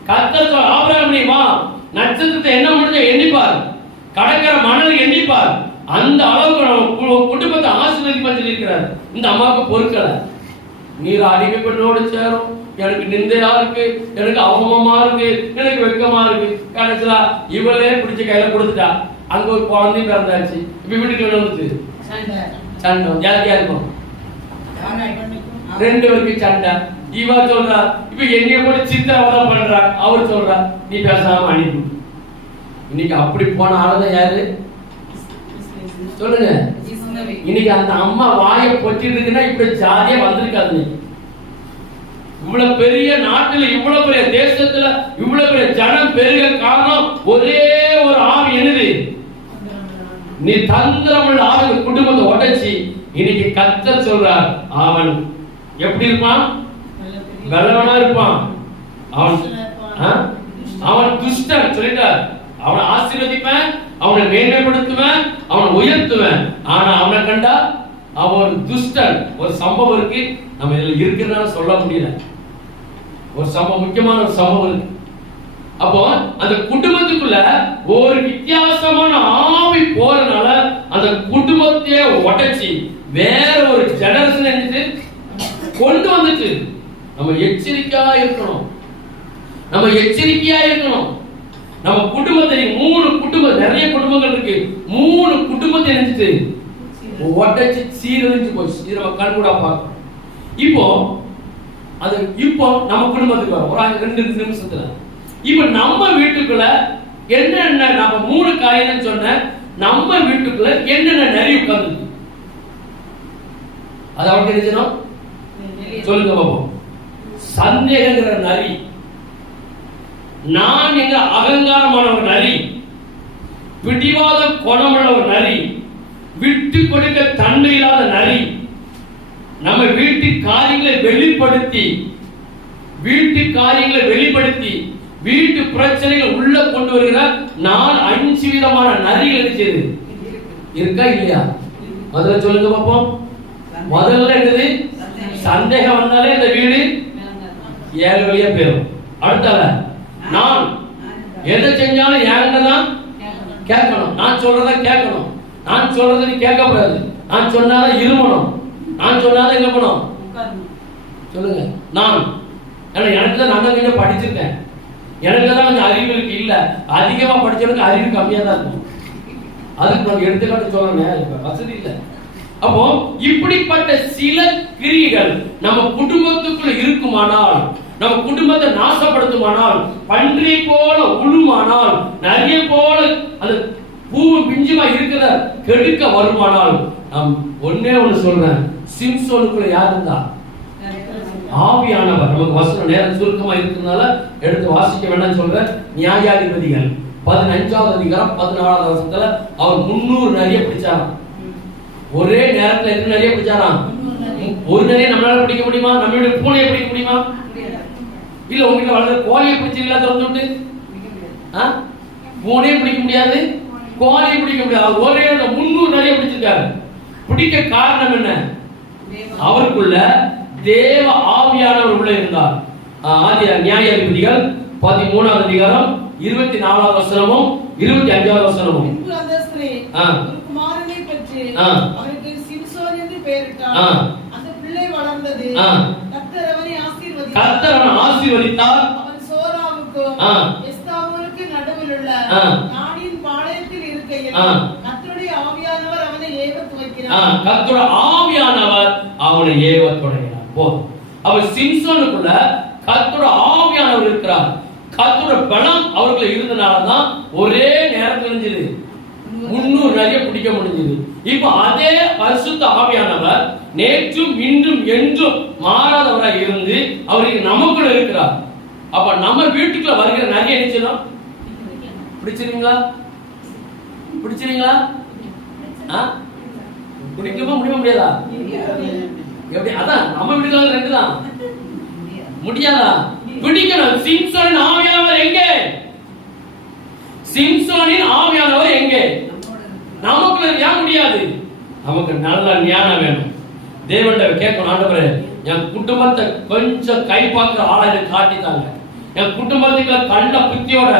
கர்த்தர் ஆபிரகாம், நீ வா, நட்சத்திரத்தை என்ன முடிஞ்ச எண்ணிப்பார், கடற்கரை மணல் எண்ணிப்பார். அந்த அளவுக்கு குடும்பத்தை ஆசீர்வதிப்பா சொல்லியிருக்கிறார். இந்த அம்மாவுக்கு பொறுக்கல, நீர் அடிமைப்பட்டோடு சேரும், எனக்கு நிந்தையா இருக்கு, எனக்கு அவமானமா இருக்கு, எனக்கு வெக்கமா இருக்கு. கடைசியா இவளே பிடிச்ச கையில கொடுத்துட்டா. அங்க ஒரு குழந்தையும் பிறந்தாச்சு. இப்ப வீட்டுக்கு வந்து சண்டை யாருக்கு இருக்கும்? ரெண்டு பேருக்கு சண்டை. இவ சொல்றா, இப்ப என்னைய கூட சித்திரவதை பண்றா. அவர் சொல்றா, நீ பேசாம அனுப்பி. இன்னைக்கு அப்படி போன ஆளுதான் யாரு சொல்லுங்க? இன்னைக்கு அந்த அம்மா வாயை பொத்திட்டு இருக்குன்னா இப்படி ஜாதியா வந்திருக்காது. இவ்வளவு பெரிய நாட்டுல, இவ்வளவு பெரிய தேசத்துல, இவ்வளவு பெரிய ஜனம் பெருக காரணம் ஒரே ஒரு ஆவி. என்னது? நீ தந்திரமுள்ள ஆவி குடும்பத்தை உடைச்சி. இன்னைக்கு கர்த்தர் சொல்றார், அவன் எப்படி இருப்பான்? வெள்ளவனா இருப்பான். அவன் துஷ்டன் சொல்லிட்டார். அவனை ஆசீர்வதிப்பேன், அவனை மேன்மைப்படுத்துவேன், அவனை உயர்த்துவேன். ஆனா அவனை கண்டா அவன் துஷ்டன். ஒரு சம்பவம் இருக்கு, நம்ம இதுல இருக்கிறதுனால சொல்ல முடியல. ஒரு சம்பவம், முக்கியமான ஒரு சம்பவம் இருக்கு. அப்போ அந்த குடும்பத்துக்குள்ள ஒரு வித்தியாசமான ஆவி போறதுனால அந்த குடும்பத்தையே உடைச்சி வேற ஒரு ஜெனரேஷன் கொண்டு வந்துட்டு. நம்ம எச்சரிக்கையா இருக்கணும், நம்ம எச்சரிக்கையா இருக்கணும். நம்ம குடும்பத்தை 3 குடும்பம், நிறைய குடும்பங்கள் இருக்கு, 3 குடும்பத்தை நினைச்சிட்டு உடைச்சு சீரழிஞ்சு போச்சு. இதை நம்ம கண் கூட பார்க்கணும். இப்போ அது இப்போ நம்ம குடும்பத்துக்கு ஒரு 2 நிமிஷத்துல இப்ப நம்ம வீட்டுக்குள்ள என்னென்ன, நம்ம 3 காரியம் சொன்ன, நம்ம வீட்டுக்குள்ள என்னென்ன நரி உட்கார்ந்து அது அவனுக்கு தெரிஞ்சணும். சொல்லுங்க பாப்போம். சந்தேகங்கிற நரி, நான் எங்க அகங்காரமான ஒரு நரி, பிடிவாத குணமுள்ள ஒரு நரி, விட்டு கொடுக்க தன்மை இல்லாத நரி, நம்ம வீட்டு காரியங்களை வெளிப்படுத்தி வீட்டு பிரச்சனைகள் உள்ள கொண்டு வருகிற 4-5 விதமான நரிகள் இருக்குது. இருக்கா இல்லையா? முதல்ல சொல்லுங்க பாப்போம். முதல்ல என்னது? சந்தேகம் வந்தாலே இந்த வீடு 7 வழியா போயிடும். அடுத்தால நான் எதை செஞ்சாலும் என்கிட்ட தான் கேட்கணும். நான் சொல்றத கேட்கணும். நான் சொல்றத நீ கேட்க கூடாது. நான் சொன்னாதான் இருமணும். நான் சொன்னாதான் எங்க போனோம் சொல்லுங்க. நான் எனக்கு தான் நான் கொஞ்சம் படிச்சிருக்கேன், எனக்கு தான் கொஞ்சம் அறிவு இருக்கு. இல்ல அதிகமா படிச்சவனுக்கு அறிவு கம்மியா தான் இருக்கும். அதுக்கு நம்ம எடுத்துக்காட்டு சொல்லணும், வசதி இல்லை. அப்போ இப்படிப்பட்ட சில கிரியைகள் நம்ம குடும்பத்துக்குள்ள இருக்குமானால், நம்ம குடும்பத்தை நாசப்படுத்துமானால், பன்றி போல உழுமானால், நிறைய போல அந்த பூவு பிஞ்சுமா இருக்கிற கெடுக்க வருமானால், நாம் ஒன்னே ஒண்ணு சொல்றேன், சிம்சோனுக்குள்ள யார் இருந்தா? ஆவியானவர். நமக்கு வசனம் நேரம் சுருக்கமா இருக்கிறதுனால எடுத்து வாசிக்க வேண்டாம் சொல்றேன். நியாயாதிபதிகள் 15வது அதிகாரம் 14வது வசனத்துல அவர் 300 நரிய பிடிச்சாராம். ஒரே நேரத்துல எத்தனை நரிய பிடிச்சாராம்? ஒரு நரிய நம்மளால பிடிக்க முடியுமா? நம்மளுடைய பூனையை பிடிக்க முடியுமா? இல்ல உங்களுக்கு வளர்ந்த கோழியை பிடிச்சிங்களா? திறந்து விட்டு பூனையை பிடிக்க முடியாது, கோழியை பிடிக்க முடியாது. ஒரே 300 நரிய பிடிச்சிருக்காரு. பிடிக்க காரணம் என்ன? அவருக்குள்ள தேவ ஆவியானவர் உள்ள இருந்தார். நியாயாதிபதிகள் 13வது அதிகாரம் 24வது வசனமும் 25வது வசனமும். அந்த ஸ்திரீ ஒரு குமாரனை பெற்று அவருக்கு சிம்சோன் என்று பெயரிட்டார். அந்த பிள்ளை வளர்ந்தது. கர்த்தர் அவனை ஆசீர்வதித்தார். அவன் சோராவுக்கும் எஸ்தாவோலுக்கு நடுவில் உள்ள ஆ. நாடின் பாளையத்தில் இருக்கையில் ஆ. கர்த்தருடைய ஆவியானவர் அவனை ஏவத் துவக்கினார். கர்த்தருடைய ஆவியானவர் அவனை ஏவத் தொடங்கினார். போதும். அவர் சிம்சோனுக்குள்ள கர்த்தருடைய ஆவியானவர் இருக்கிறார். கர்த்தருடைய பலம் அவர்கள் இருந்தனாலதான் ஒரே நேரம் தெரிஞ்சது 300 நதியை பிடிக்க முடிஞ்சது. இப்ப அதே பரிசுத்த ஆவியானவர் நேற்றும் இன்றும் என்றும் மாறாதவராய் இருந்து அவருக்கு நமக்குள்ள இருக்கிறார். அப்ப நம்ம வீட்டுக்குள்ள வருகிற நதியை நினைச்சோம் பிடிச்சிருங்களா? பிடிச்சிருங்களா? பிடிக்கவே முடியாதா? எப்படி? அதான் நம்ம வீட்டுல 2 தான் முடியாதா? பிடிக்கணும். சிம்சோனின் ஆவியானவர் எங்கே? சிம்சோனின் ஆவியானவர் எங்கே? நமக்குள்ள ஏன் முடியாது? நமக்கு நல்ல ஞானம் வேணும். தேவன்கிட்ட கேட்கணும், ஆண்டவரே என் குடும்பத்தை கொஞ்சம் கை பார்க்கிற ஆளா காட்டித்தாங்க. என் குடும்பத்துக்குள்ள கள்ள புத்தியோட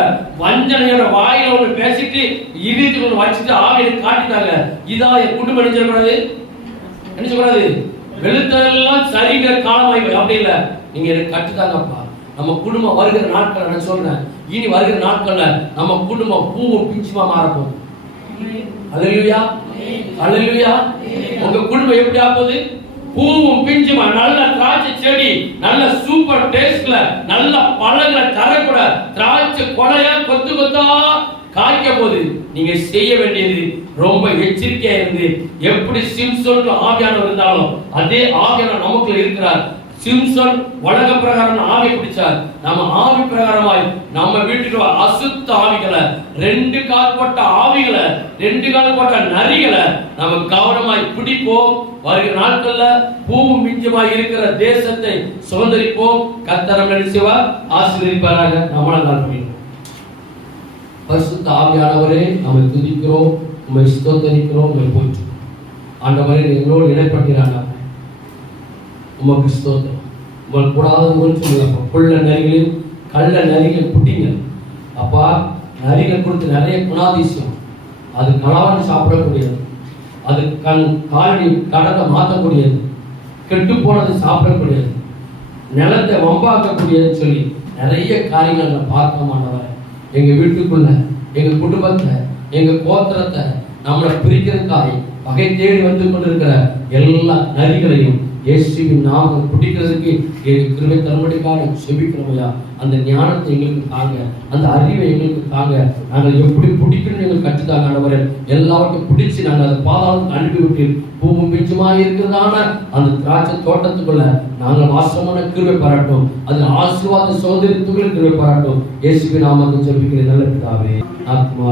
வஞ்சனையோட வாயில ஒண்ணு பேசிட்டு இறுதிக்கு ஒண்ணு வச்சுட்டு ஆவியை காட்டித்தாங்க. இதா என் குடும்பம் நினைச்சக்கூடாது, நினைச்சக்கூடாது. வெளுத்தெல்லாம் சரிங்கிற காலமாய் அப்படி இல்ல, நீங்க எனக்கு கட்டுத்தாங்கப்பா. நம்ம குடும்பம் வருகிற நாட்கள் நான் சொல்றேன், இனி வருகிற நாட்கள்ல நம்ம குடும்பம் பூவும் பிஞ்சுமா மாறப்போம். அல்லேலூயா, அல்லேலூயா. உங்க குடும்பம் எப்படி ஆகுது? பூவும் பிஞ்சுமா, நல்ல திராட்சை செடி, நல்ல சூப்பர் டேஸ்ட்ல நல்ல பழங்களை தரக்கூட திராட்சை கொலையா கொத்து கொத்தா காய்க்க போது நீங்க செய்ய வேண்டியது ரொம்ப எச்சரிக்கையா இருந்து, எப்படி சிம்சோன் ஆவியானவர் இருந்தாலும் அதே ஆவியானவர் நமக்குள்ள இருக்கிறார். சிம்சோன் உலக பிரகாரம் ஆவி பிடிச்சார். நம்ம ஆவி பிரகாரமாய் நம்ம வீட்டுக்கு அசுத்த ஆவிகளை, 2 கால் போட்ட ஆவிகளை, 2 கால் போட்ட நரிகளை நம்ம கவனமாய் பிடிப்போம். வருகிற நாட்கள்ல பூவும் மிஞ்சமாய் இருக்கிற தேசத்தை சுதந்திரிப்போம். கர்த்தர் நம்மை ஆசீர்வதிப்பாராக. நம்மளால் நாள் முடியும். பரிசுத்த ஆவியானவரே, நம்மை துதிக்கிறோம், உம்மை ஸ்தோத்திரிக்கிறோம், உம்மை போற்றுகிறோம். ஆண்டவரே, எங்களோடு இடைப்பட்டீராக உமக்கு ஸ்தோத்திரம். உங்கள் கூடாதவர்கள் சொல்லுங்க, புள்ள நரிகளையும் கள்ள நரிகளையும் புட்டிங்க அப்பா. நரிகள் கொடுத்து நிறைய குணாதிசயம். அது கலவாணி சாப்பிடக்கூடியது, அது காலடி கடத்தை மாற்றக்கூடியது, கெட்டு போனது சாப்பிடக்கூடியது, நிலத்தை வம்பாக்கக்கூடியதுன்னு சொல்லி நிறைய காரியங்கள் நான் பார்க்க மாட்டவன். எங்க வீட்டுக்குள்ள எங்க குடும்பத்தை எங்க கோத்திரத்தை நம்மளை பிரிக்கிறதுக்காக பகை தேடி வந்து கொண்டிருக்கிற எல்லா நரிகளையும் இயேசுவின் நாமம் பிடிக்கிறதுக்கு எங்களுக்கு கிருபை தரும்படிக்காக செபிக்கிறோமையா. அந்த ஞானத்தை எங்களுக்கு தாங்க, அந்த அறிவை எங்களுக்கு தாங்க. நாங்கள் எப்படி பிடிக்கணும்னு எங்களுக்கு கற்றுத்தாங்க ஆண்டவரே. எல்லாவற்றையும் பிடிச்சு நாங்கள் அதை பாதாளத்துக்கு அனுப்பிவிட்டு பூவும் பிஞ்சுமாக இருக்கிறதான அந்த திராட்சை தோட்டத்துக்குள்ள நாங்கள் வாசமான கிருபை பாராட்டும். அதில் ஆசீர்வாத சோதரித்துக்குள்ள கிருபை பாராட்டும். இயேசுவின் நாமத்தை ஜெபிக்கிறேன் நல்ல பிதாவே. ஆத்மா